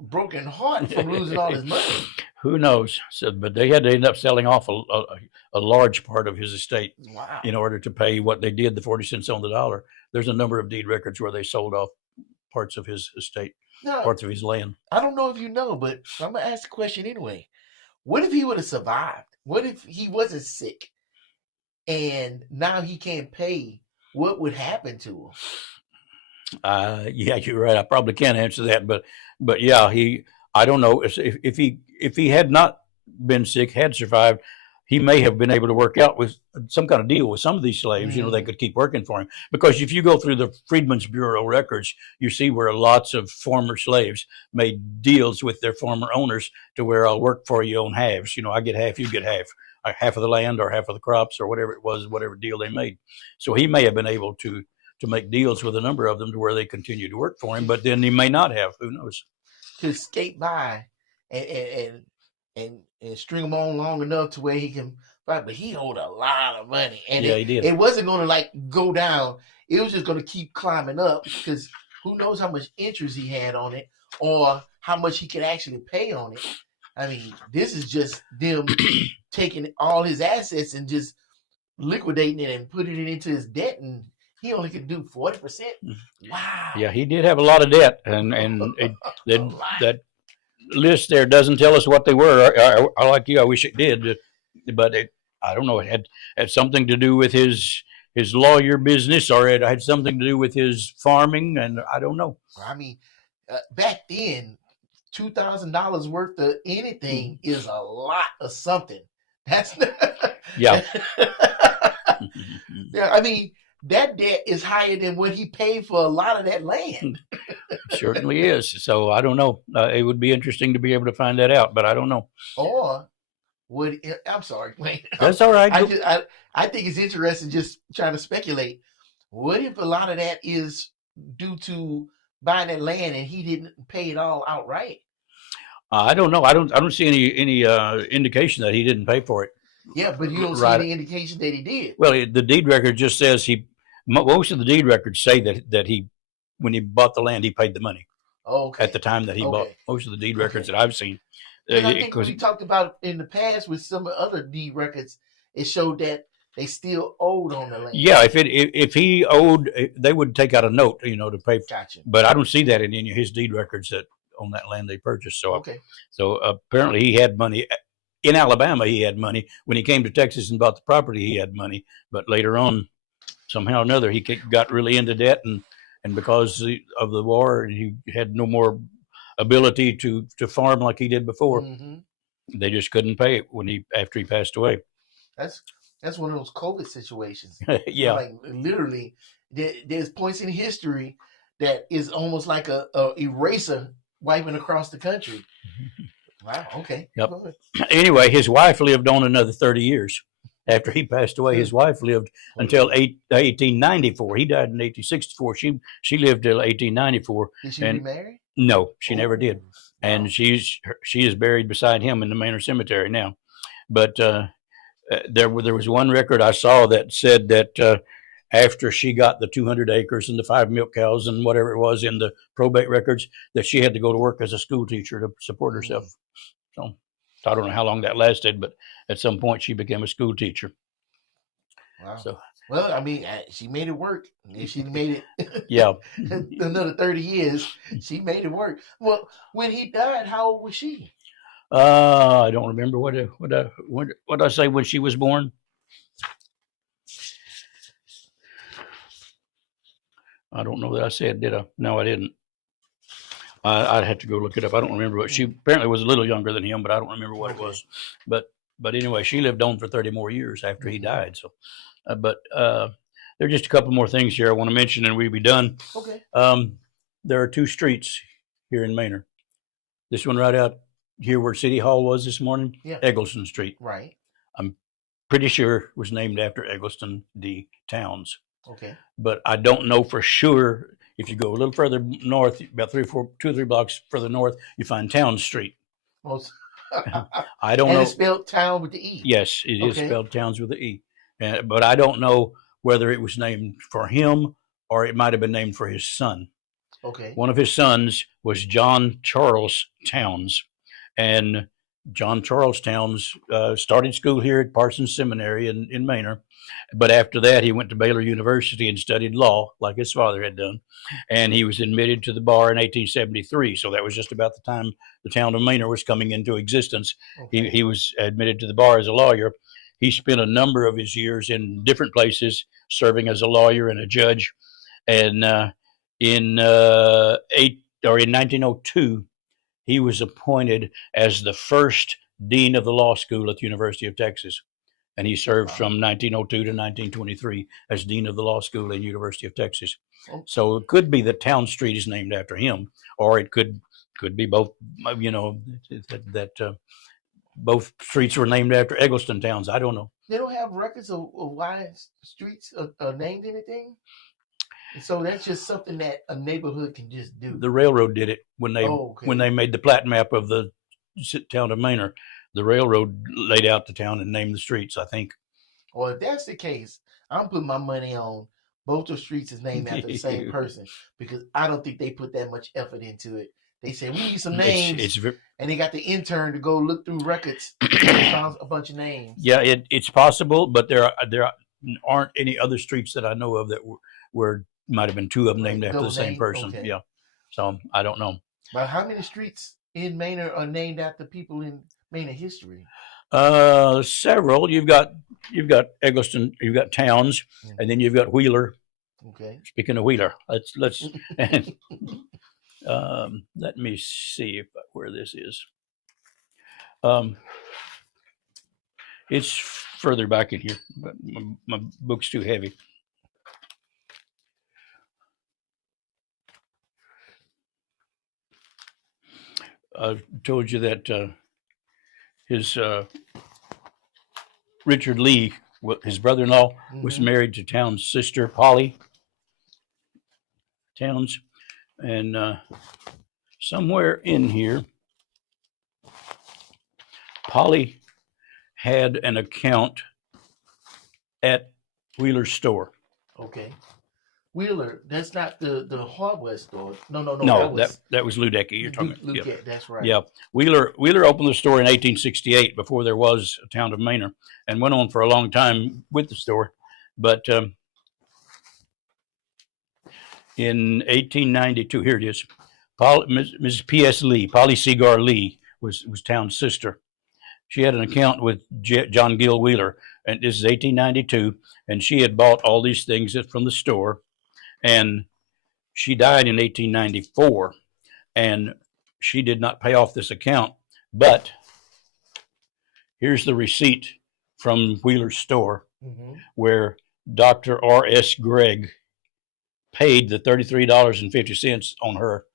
broken heart from losing all his money. Who knows? So, but they had to end up selling off a large part of his estate Wow. in order to pay what they did, the 40 cents on the dollar. There's a number of deed records where they sold off parts of his estate, Now, parts of his land. I don't know if you know, but I'm going to ask the question anyway. What if he would have survived? What if he wasn't sick and now he can't pay? What would happen to him? Yeah, you're right. I probably can't answer that, but yeah, I don't know if he had not been sick, had survived, he may have been able to work out with some kind of deal with some of these slaves. You know, they could keep working for him, because if you go through the Freedmen's Bureau records, you see where lots of former slaves made deals with their former owners to where I'll work for you on halves. You know, I get half, you get half of the land or half of the crops or whatever it was, whatever deal they made. So he may have been able to make deals with a number of them to where they continue to work for him, but then he may not have. Who knows? To skate by and string them on long enough to where he can fight. But he owed a lot of money, and Yeah, he did. It wasn't going to like go down. It was just going to keep climbing up, because who knows how much interest he had on it or how much he could actually pay on it. I mean, this is just them taking all his assets and just liquidating it and putting it into his debt, and he only could do 40%. Wow. Yeah, he did have a lot of debt, and that list there doesn't tell us what they were. I like you. I wish it did, but I don't know. It had something to do with his lawyer business, or it had something to do with his farming, and I don't know. I mean, back then, $2,000 worth of anything is a lot of something. That's Yeah. yeah. I mean, that debt is higher than what he paid for a lot of that land. Certainly is. So I don't know. It would be interesting to be able to find that out, but I don't know. Or would I'm sorry, wait. That's all right. I think it's interesting just trying to speculate. What if a lot of that is due to buying that land and he didn't pay it all outright? I don't know. I don't see any indication that he didn't pay for it. Yeah, but you don't see any indication that he did. Well, the deed record just says most of the deed records say that he, when he bought the land, he paid the money. Okay. At the time that he bought. Most of the deed records that I've seen. And I think we talked about in the past with some other deed records, it showed that they still owed on the land. Yeah, if he owed, they would take out a note, to pay. Gotcha. But I don't see that in any of his deed records that on that land they purchased. So okay. So apparently he had money. In Alabama, he had money. When he came to Texas and bought the property, he had money. But later on, somehow or another, he got really into debt, and because of the war, he had no more ability to farm like he did before. Mm-hmm. They just couldn't pay it after he passed away. That's one of those COVID situations. Yeah, like literally, there's points in history that is almost like a eraser wiping across the country. Wow. Okay. Yep. Anyway, his wife lived on another 30 years after he passed away. His wife lived until 1894. He died in 1864. She lived till 1894. Did she remarry? No, she never did. Wow. And she is buried beside him in the Manor Cemetery now. But there was one record I saw that said that after she got the 200 acres and the 5 milk cows and whatever it was in the probate records, that she had to go to work as a school teacher to support herself. So I don't know how long that lasted, but at some point she became a school teacher. Wow. So well, I mean, she made it work. If she made it, yeah, another 30 years, she made it work. Well, when he died, how old was she? I don't remember what I say when she was born. I don't know that I said, did I? No, I didn't. I'd have to go look it up. I don't remember, but she apparently was a little younger than him, but I don't remember what it was. But anyway, she lived on for 30 more years after he died. So, there are just a couple more things here I want to mention, and we'll be done. Okay. There are 2 streets here in Manor. This one right out here where City Hall was this morning, Eggleston Street. Right. I'm pretty sure it was named after Eggleston Dick Townes. Okay. But I don't know for sure. If you go a little further north, about 2 or 3 blocks further north, you find Towns Street. Most. I don't know. And it's spelled town with the E. Yes, it is spelled Towns with the E. But I don't know whether it was named for him or it might have been named for his son. Okay. One of his sons was John Charles Townes. And John Charles Townes started school here at Parsons Seminary in Manor. But after that, he went to Baylor University and studied law like his father had done. And he was admitted to the bar in 1873. So that was just about the time the town of Manor was coming into existence. Okay. He was admitted to the bar as a lawyer. He spent a number of his years in different places serving as a lawyer and a judge. And in 1902, he was appointed as the first dean of the law school at the University of Texas. And he served from 1902 to 1923 as dean of the law school at University of Texas. So it could be that Town Street is named after him, or it could be both. You know, that both streets were named after Eggleston Townes. I don't know. They don't have records of why streets are named anything. So that's just something that a neighborhood can just do. The railroad did it when they made the plat map of the town of Manor. The railroad laid out the town and named the streets, I think. Well, if that's the case, I'm putting my money on both the streets is named after the same person, because I don't think they put that much effort into it. They said, we need some names, and they got the intern to go look through records and found a bunch of names. Yeah, it's possible, but there aren't any other streets that I know of that were might have been 2 of them named after the same person. Okay. Yeah, so I don't know. But how many streets in Manor are named after people in Manor history? Several. You've got Eggleston, you've got Townes, and then you've got Wheeler. Okay. Speaking of Wheeler, let's and, let me see where this is. It's further back in here, but my book's too heavy. I told you that his Richard Lee, his brother-in-law, was married to Townes' sister, Polly Townes. And somewhere in here, Polly had an account at Wheeler's store. Okay. Wheeler, that's not the hardware store. No. That was Ludecky. You're talking about. Yeah, that's right. Yeah, Wheeler opened the store in 1868 before there was a town of Manor, and went on for a long time with the store. But in 1892, here it is. Mrs. P.S. Lee, Polly Segar Lee, was Townes' sister. She had an account with John Gill Wheeler, and this is 1892, and she had bought all these things from the store. And she died in 1894, and she did not pay off this account. But here's the receipt from Wheeler's store, where Dr. R.S. Gregg paid the $33.50 on her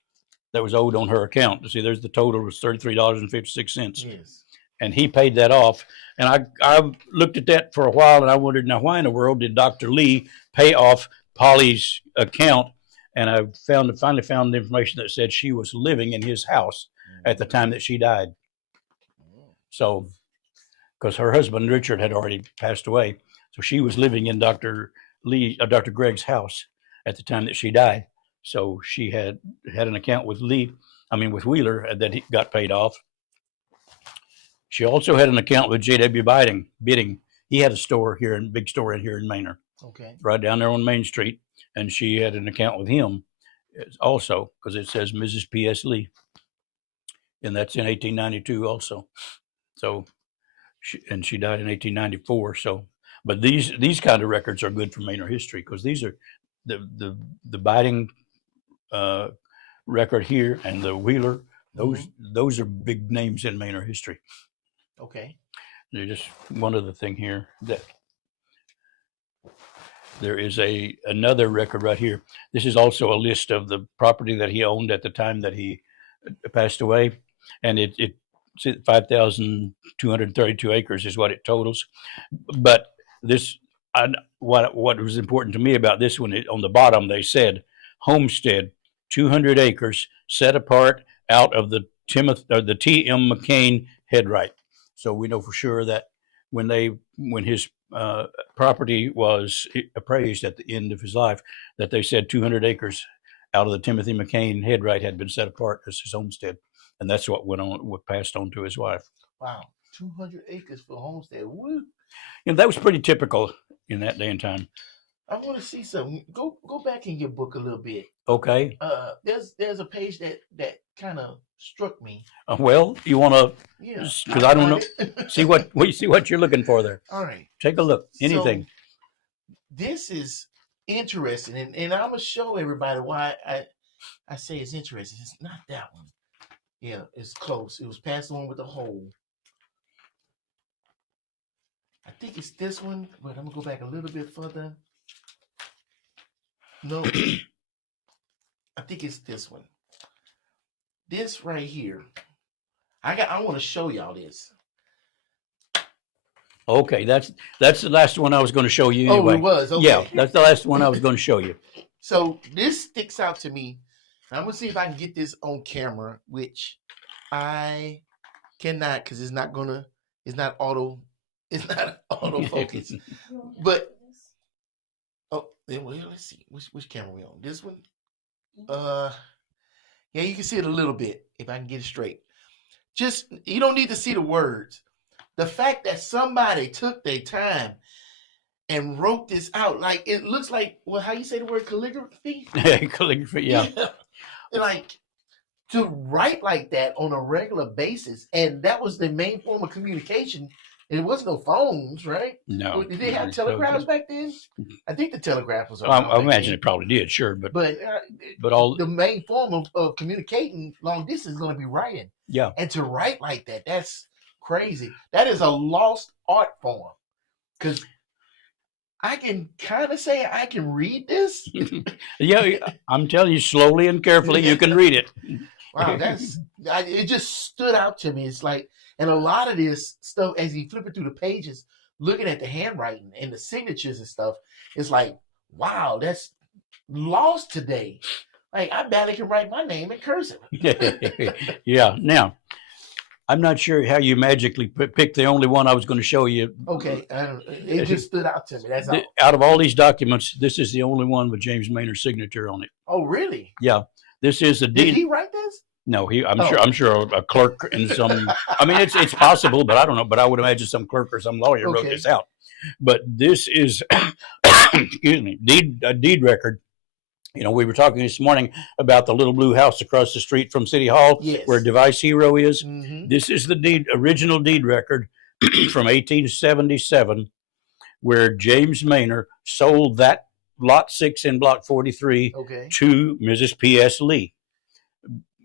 that was owed on her account. See, there's the total was $33.56. Yes. And he paid that off. And I looked at that for a while, and I wondered, now why in the world did Dr. Lee pay off Polly's account? And I finally found the information that said she was living in his house at the time that she died. So, because her husband Richard had already passed away, so she was living in Dr. Gregg's house at the time that she died. So she had an account with with Wheeler that he got paid off. She also had an account with J.W. Bidding. He had a big store in here in Manor, Okay. right down there on Main Street, and she had an account with him also, because it says Mrs. P.S. Lee, and that's in 1892 also. So, she died in 1894. So, but these kind of records are good for Manor history, because these are the Bidding record here and the Wheeler. Those are big names in Manor history. Okay. They're just one other thing here that there is another record right here. This is also a list of the property that he owned at the time that he passed away, and it's 5,232 acres is what it totals. But what was important to me about this one, on the bottom they said homestead, 200 acres, set apart out of the T.M. McCain headright. So we know for sure that when his property was appraised at the end of his life, that they said 200 acres out of the Timothy McCain headright had been set apart as his homestead, and that's what passed on to his wife. Wow, 200 acres for homestead. Woo! That was pretty typical in that day and time. I want to see something. Go back in your book a little bit. Okay. There's a page that kind of struck me. Well, you want to? Yeah. Because I don't know. see what you're looking for there. All right. Take a look. Anything. So, this is interesting, and I'm gonna show everybody why I say it's interesting. It's not that one. Yeah, it's close. It was past the one with the hole. I think it's this one, but I'm gonna go back a little bit further. No, I think it's this one. This right here. I want to show y'all this. Okay, that's the last one I was going to show you anyway. Oh, it was. Okay. Yeah, that's the last one I was going to show you. So this sticks out to me. I'm gonna see if I can get this on camera, which I cannot, because it's not auto focus. But well, let's see which camera we on. This one. Yeah, you can see it a little bit if I can get it straight. Just, you don't need to see the words. The fact that somebody took their time and wrote this out, like it looks like, well, how you say the word calligraphy? Calligraphy, yeah. Like to write like that on a regular basis, and that was the main form of communication. And it wasn't no phones, right? No. Did they have telegraphs back then? I think the telegraph was. I imagine it probably did, sure, but all the main form of communicating long distance is going to be writing. Yeah. And to write like that's crazy. That is a lost art form, because I can kind of say I can read this. Yeah, I'm telling you, slowly and carefully, you can read it. Wow, it just stood out to me. It's like. And a lot of this stuff, as he flipping through the pages, looking at the handwriting and the signatures and stuff, it's like, wow, that's lost today. Like, I barely can write my name in cursive. Yeah. Now, I'm not sure how you magically picked the only one I was going to show you. Okay. It just stood out to me. That's all. Out of all these documents, this is the only one with James Manor's signature on it. Oh, really? Yeah. This is the deed. Did he write this? No, I'm sure a clerk in some. I mean, it's possible, but I don't know. But I would imagine some clerk or some lawyer wrote this out. But this is, excuse me, deed record. We were talking this morning about the little blue house across the street from City Hall, where Device Hero is. Mm-hmm. This is the original deed record from 1877, where James Manor sold that lot 6 in block 43 to Mrs. P.S. Lee.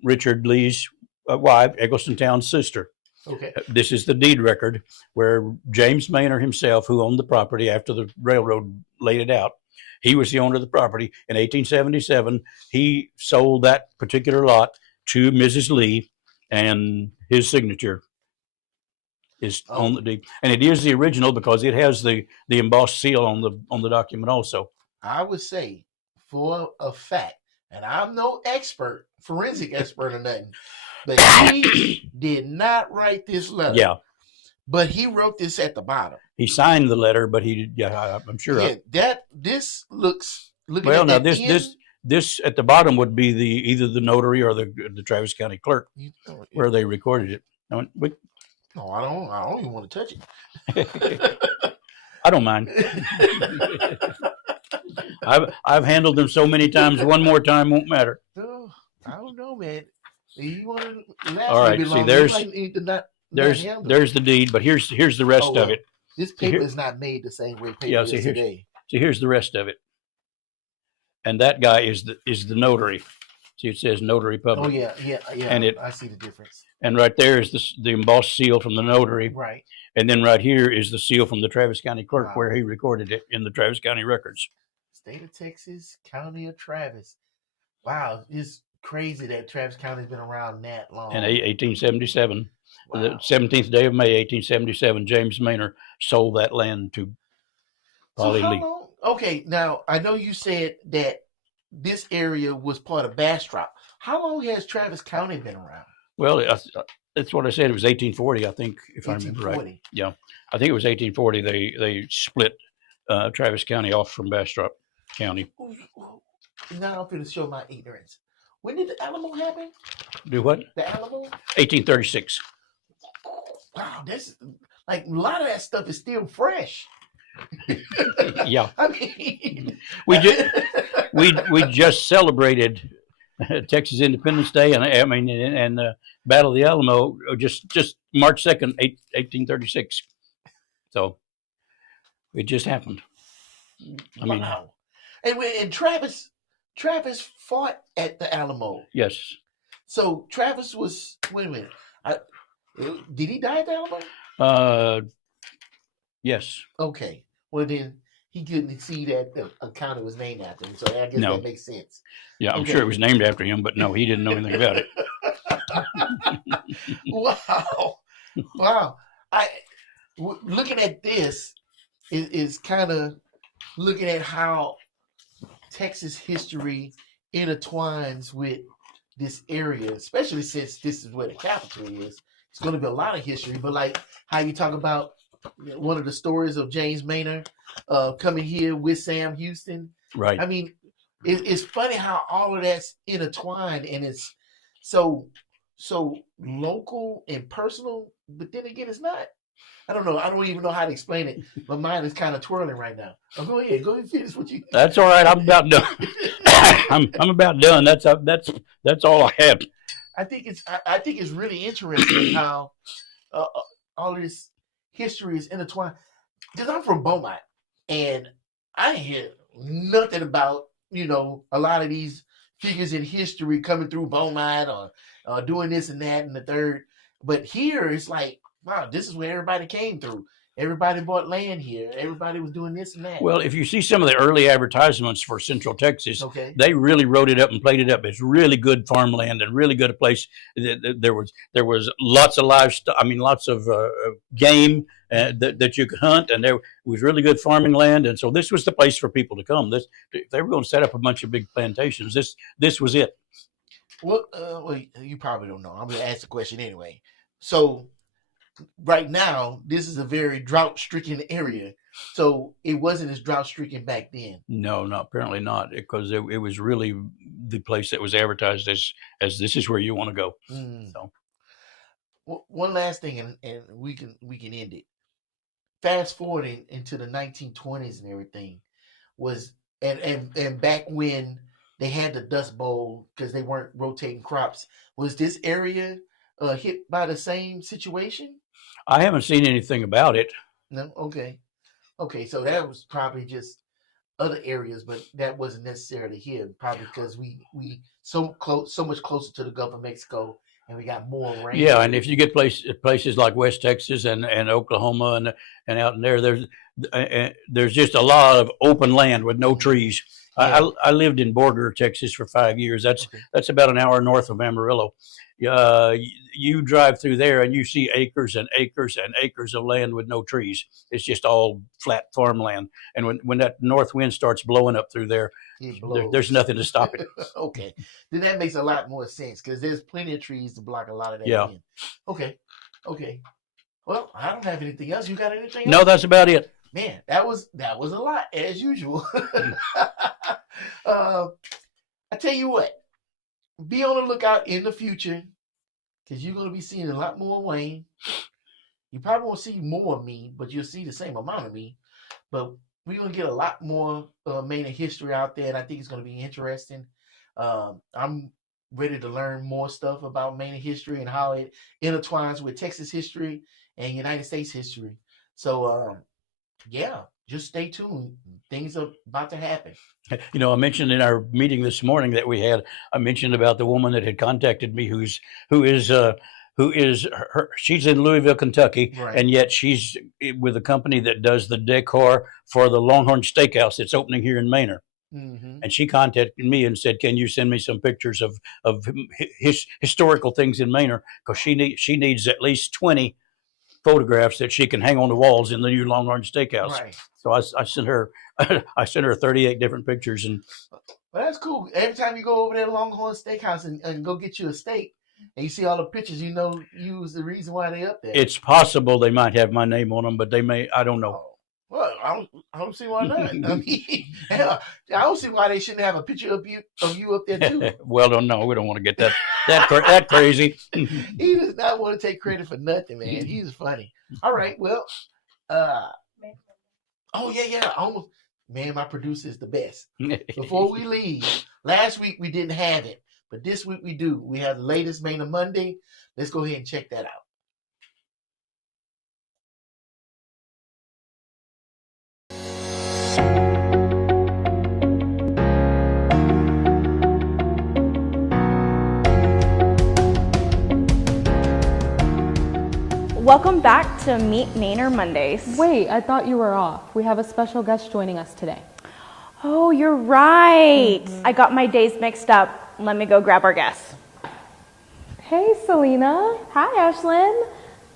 Richard Lee's wife, Eggleston Townes' sister. Okay. This is the deed record where James Manor himself, who owned the property after the railroad laid it out, he was the owner of the property. In 1877, he sold that particular lot to Mrs. Lee, and his signature is on the deed. And it is the original because it has the embossed seal on the document also. I would say, for a fact, and I'm no forensic expert or nothing, but he did not write this letter. Yeah. But he wrote this at the bottom. He signed the letter, but I'm sure. Yeah, this looks. Looking Well, at now that this at the bottom would be either the notary or the Travis County clerk where they recorded it. No, I don't even want to touch it. I don't mind. I've handled them so many times. One more time won't matter. Oh, I don't know, man. You want to all right. See, there's the deed, but here's the rest of it. This paper is not made the same way paper is today. So here's the rest of it. And that guy is the notary. See, it says notary public. Oh yeah. And I see the difference. And right there is the embossed seal from the notary. Right. And then right here is the seal from the Travis County clerk where he recorded it in the Travis County records. State of Texas, County of Travis. Wow, it's crazy that Travis County's been around that long. In 1877, wow. The 17th day of May, 1877, James Manor sold that land to Polly Lee. Okay, now I know you said that this area was part of Bastrop. How long has Travis County been around? Well, that's what I said. It was 1840, I think, if I remember right. Yeah, I think it was 1840. They split Travis County off from Bastrop County. Now I'm going to show my ignorance. When did the Alamo happen? Do what? The Alamo? 1836. Wow, that's like a lot of that stuff is still fresh. Yeah, I mean, we just celebrated Texas Independence Day, and Battle of the Alamo just March 2nd, 1836. So it just happened. I mean, wow. And Travis fought at the Alamo. Yes. So Travis was. Wait a minute. Did he die at the Alamo? Yes. Okay. Well, then he couldn't see that the county was named after him, so I guess that makes sense. Yeah, I'm sure it was named after him, but no, he didn't know anything about it. Wow. Looking at this is kind of looking at how Texas history intertwines with this area, especially since this is where the capital is. It's going to be a lot of history, but like how you talk about one of the stories of James Manor coming here with Sam Houston. Right. I mean, it's funny how all of that's intertwined and it's so local and personal, but then again, it's not. I don't know. I don't even know how to explain it. My mind is kind of twirling right now. Oh, go ahead and finish what you. That's all right. I'm about done. I'm about done. That's all I have. I think it's really interesting how all this history is intertwined. Because I'm from Beaumont, and I didn't hear nothing about a lot of these figures in history coming through Beaumont or doing this and that and the third. But here it's like, wow, this is where everybody came through. Everybody bought land here. Everybody was doing this and that. Well, if you see some of the early advertisements for Central Texas, okay, they really wrote it up and played it up. It's really good farmland and really good a place. There was lots of livestock. I mean, lots of game that you could hunt, and there was really good farming land. And so this was the place for people to come. If they were going to set up a bunch of big plantations, this was it. Well, you probably don't know. I'm going to ask the question anyway. So right now, this is a very drought-stricken area. So it wasn't as drought-stricken back then. No, apparently not, because it was really the place that was advertised as this is where you want to go. Mm. So, one last thing, and we can end it. Fast forwarding into the 1920s and everything was, and back when they had the Dust Bowl because they weren't rotating crops, was this area hit by the same situation? I haven't seen anything about it. No? Okay. So that was probably just other areas, but that wasn't necessarily here, probably because we so much closer to the Gulf of Mexico, and we got more rain. Yeah, and if you get places like West Texas and Oklahoma and out in there's just a lot of open land with no trees. Yeah. I lived in Borger, Texas for 5 years. That's about an hour north of Amarillo. You drive through there and you see acres and acres and acres of land with no trees. It's just all flat farmland. And when that north wind starts blowing up through there's nothing to stop it. Okay. Then that makes a lot more sense because there's plenty of trees to block a lot of that wind. Okay. Well, I don't have anything else. You got anything else? No, that's about it. Man, that was a lot as usual. I tell you what, be on the lookout in the future because you're going to be seeing a lot more Wayne. You probably won't see more of me, but you'll see the same amount of me. But we're going to get a lot more Manor history out there, and I think it's going to be interesting. I'm ready to learn more stuff about Manor history and how it intertwines with Texas history and United States history. So, yeah, just stay tuned. Things are about to happen. You know, I mentioned in our meeting this morning that we had, I mentioned about the woman that had contacted me who is she's in Louisville, Kentucky, Right. and yet she's with a company that does the decor for the Longhorn Steakhouse that's opening here in Manor. Mm-hmm. And she contacted me and said, "Can you send me some pictures of historical things in Manor? Because she needs at least 20 photographs that she can hang on the walls in the new Longhorn Steakhouse." Right. So I sent her 38 different pictures, and Well, that's cool. Every time you go over there to Longhorn Steakhouse and go get you a steak, and you see all the pictures, you know you was the reason why they up there. it's possible they might have my name on them, but they may. I don't know. Oh, well, I don't see why not. I mean, hell, I don't see why they shouldn't have a picture of you up there too. Well, no, we don't want to get that crazy. He does not want to take credit for nothing, man. He's funny. All right, well, oh yeah, almost. Man, my producer is the best. Before we leave, last week we didn't have it, but this week we do. We have the latest Manor Monday. Let's go ahead and check that out. Welcome back to Meet Manor Mondays. Wait, I thought you were off. We have a special guest joining us today. Oh, you're right. I got my days mixed up. Let me go grab our guest. Hey, Selena. Hi, Ashlyn.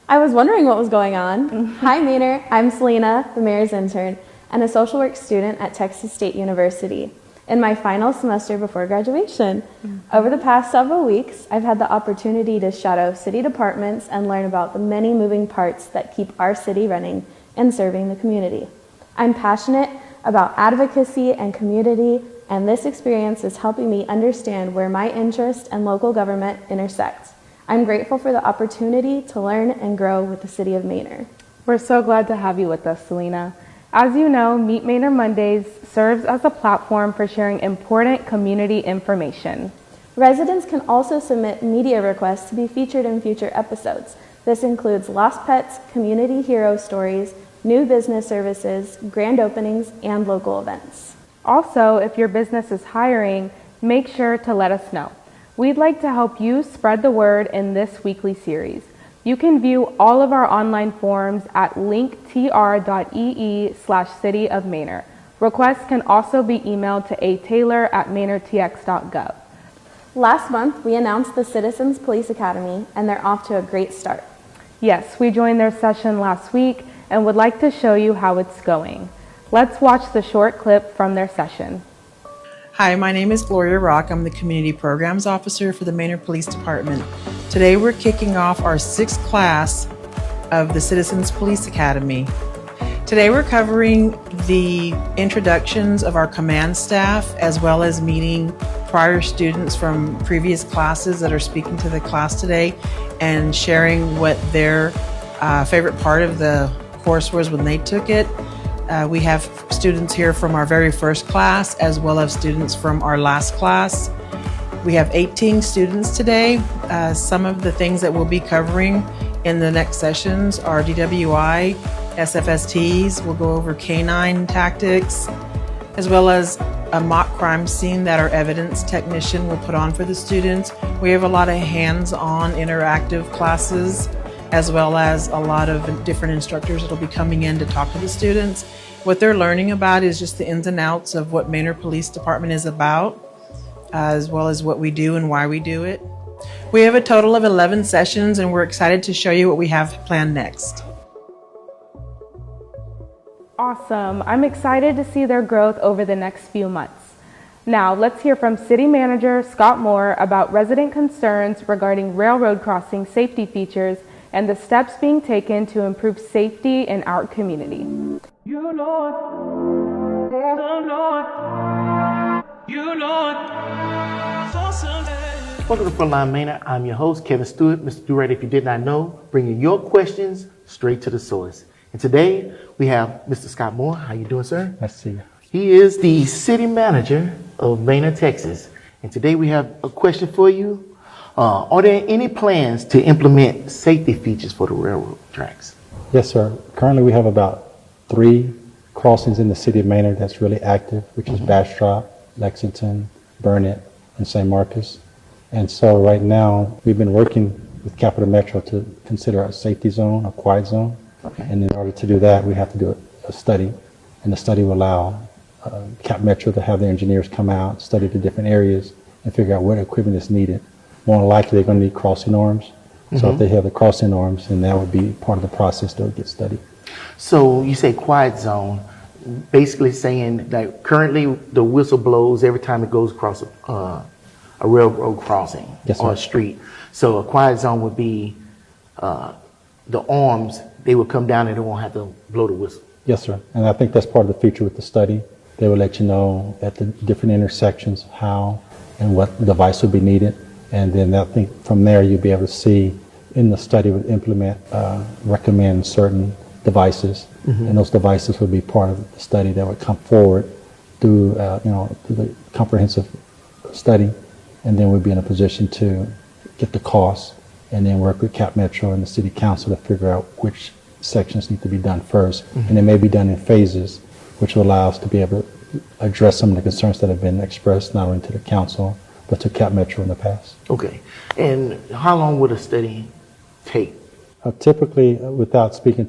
I was wondering what was going on. Hi, Manor. I'm Selena, the mayor's intern, and a social work student at Texas State University in my final semester before graduation. Over the past several weeks, I've had the opportunity to shadow city departments and learn about the many moving parts that keep our city running and serving the community. I'm passionate about advocacy and community, and this experience is helping me understand where my interest and local government intersect. I'm grateful for the opportunity to learn and grow with the city of Manor. We're so glad to have you with us, Selena. As you know, Meet Manor Mondays serves as a platform for sharing important community information. Residents can also submit media requests to be featured in future episodes. This includes lost pets, community hero stories, new business services, grand openings, and local events. Also, if your business is hiring, make sure to let us know. We'd like to help you spread the word in this weekly series. You can view all of our online forms at linktr.ee/City of Manor. Requests can also be emailed to ataylor@manortx.gov. Last month, we announced the Citizens Police Academy, and they're off to a great start. Yes, we joined their session last week and would like to show you how it's going. Let's watch the short clip from their session. Hi, my name is Gloria Rock. I'm the Community Programs Officer for the Manor Police Department. Today we're kicking off our 6th class of the Citizens Police Academy. Today we're covering the introductions of our command staff as well as meeting prior students from previous classes that are speaking to the class today and sharing what their favorite part of the course was when they took it. We have students here from our very first class as well as students from our last class. We have 18 students today. Some of the things that we'll be covering in the next sessions are DWI, SFSTs, we'll go over canine tactics, as well as a mock crime scene that our evidence technician will put on for the students. We have a lot of hands-on interactive classes, as well as a lot of different instructors that will be coming in to talk to the students. What they're learning about is just the ins and outs of what Manor Police Department is about, as well as what we do and why we do it. We have a total of 11 sessions, and we're excited to show you what we have planned next. Awesome. I'm excited to see their growth over the next few months. Now, let's hear from City Manager Scott Moore about resident concerns regarding railroad crossing safety features and the steps being taken to improve safety in our community. You Lord, the Lord, you Lord, for Sunday. Welcome to Frontline Manor. I'm your host, Kevin Stewart. Mr. Do Right If You Did Not Know, bringing your questions straight to the source. And today we have Mr. Scott Moore. How you doing, sir? I see. He is the city manager of Manor, Texas. And today we have a question for you. Are there any plans to implement safety features for the railroad tracks? Yes, sir. Currently, we have about 3 crossings in the city of Manor that's really active, which is Bastrop, Lexington, Burnett, and St. Marcus. And so right now, we've been working with Capital Metro to consider a safety zone, a quiet zone. Okay. And in order to do that, we have to do a study. And the study will allow Cap Metro to have their engineers come out, study the different areas, and figure out what equipment is needed. More than likely, they're going to need crossing norms. So if they have the crossing norms, then that would be part of the process that would get studied. So you say quiet zone, basically saying that currently the whistle blows every time it goes across a railroad crossing, yes, or a street. So a quiet zone would be the arms, they will come down and they won't have to blow the whistle. Yes, sir. And I think that's part of the feature with the study. They will let you know at the different intersections how and what device would be needed. And then I think from there you'll be able to see in the study would implement, recommend certain devices. And those devices would be part of the study that would come forward through, through the comprehensive study. And then we'd be in a position to get the costs and then work with Cap Metro and the City Council to figure out which sections need to be done first. And it may be done in phases, which will allow us to be able to address some of the concerns that have been expressed not only to the council, but to Cap Metro in the past. Okay. And how long would a study take? Typically, without speaking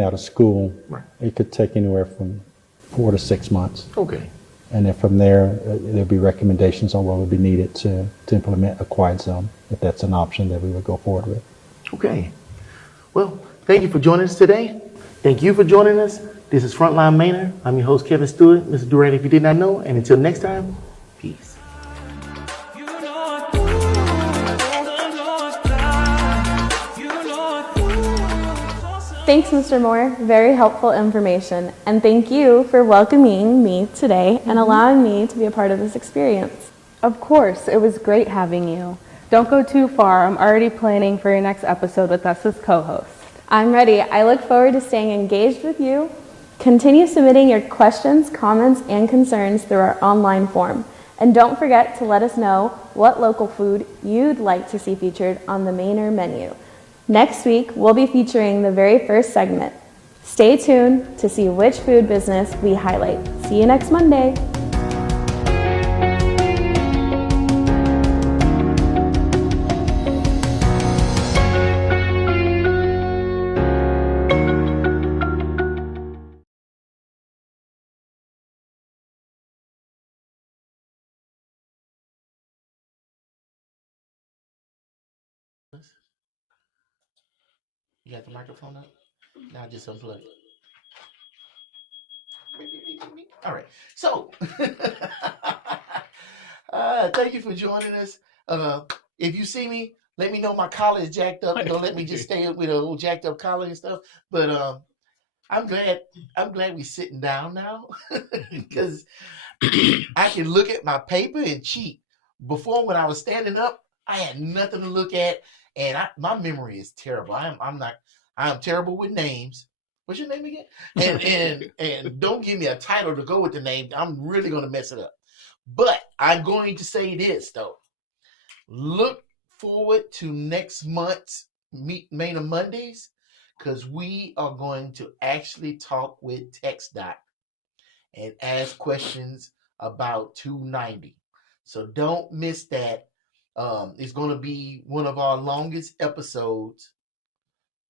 out of school, Right. it could take anywhere from 4 to 6 months. Okay. And then from there, there'll be recommendations on what would be needed to implement a quiet zone, if that's an option that we would go forward with. Okay. Well, thank you for joining us today. Thank you for joining us. This is Frontline Manor. I'm your host, Kevin Stewart. Mr. Do Right If You Did Not Know. And until next time, peace. You Lord, the Lord, you Lord, for Sunday. Thanks, Mr. Moore. Very helpful information. And thank you for welcoming me today and allowing me to be a part of this experience. Of course, it was great having you. Don't go too far. I'm already planning for your next episode with us as co-host. I'm ready. I look forward to staying engaged with you. Continue submitting your questions, comments, and concerns through our online form. And don't forget to let us know what local food you'd like to see featured on the Manor menu. Next week, we'll be featuring the very first segment. Stay tuned to see which food business we highlight. See you next Monday. You got the microphone up? Now just unplug it. All right. So, thank you for joining us. If you see me, let me know my collar is jacked up. Don't let me just stay up with a little jacked up collar and stuff. But I'm glad we're sitting down now because I can look at my paper and cheat. Before, when I was standing up, I had nothing to look at. And my memory is terrible. I am terrible with names. What's your name again? And don't give me a title to go with the name. I'm really going to mess it up. But I'm going to say this though. Look forward to next month's Manor Mondays, because we are going to actually talk with TxDOT and ask questions about 290. So don't miss that. It's going to be one of our longest episodes.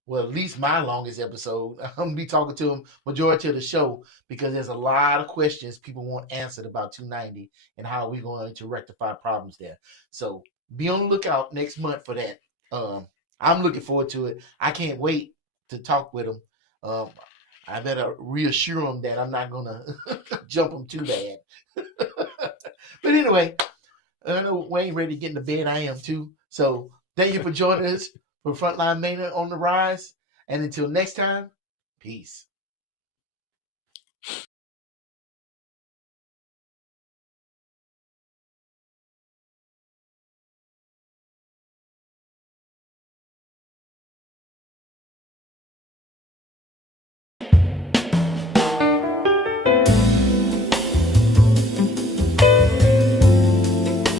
Well, at least my longest episode. I'm going to be talking to them majority of the show because there's a lot of questions people want answered about 290 and how we're going to rectify problems there. So be on the lookout next month for that. I'm looking forward to it. I can't wait to talk with them. I better reassure them that I'm not going to jump them too bad. But anyway, I know Wayne ready to get in the bed. I am too. So thank you for joining us. for Frontline Manor on the Rise. And until next time, peace.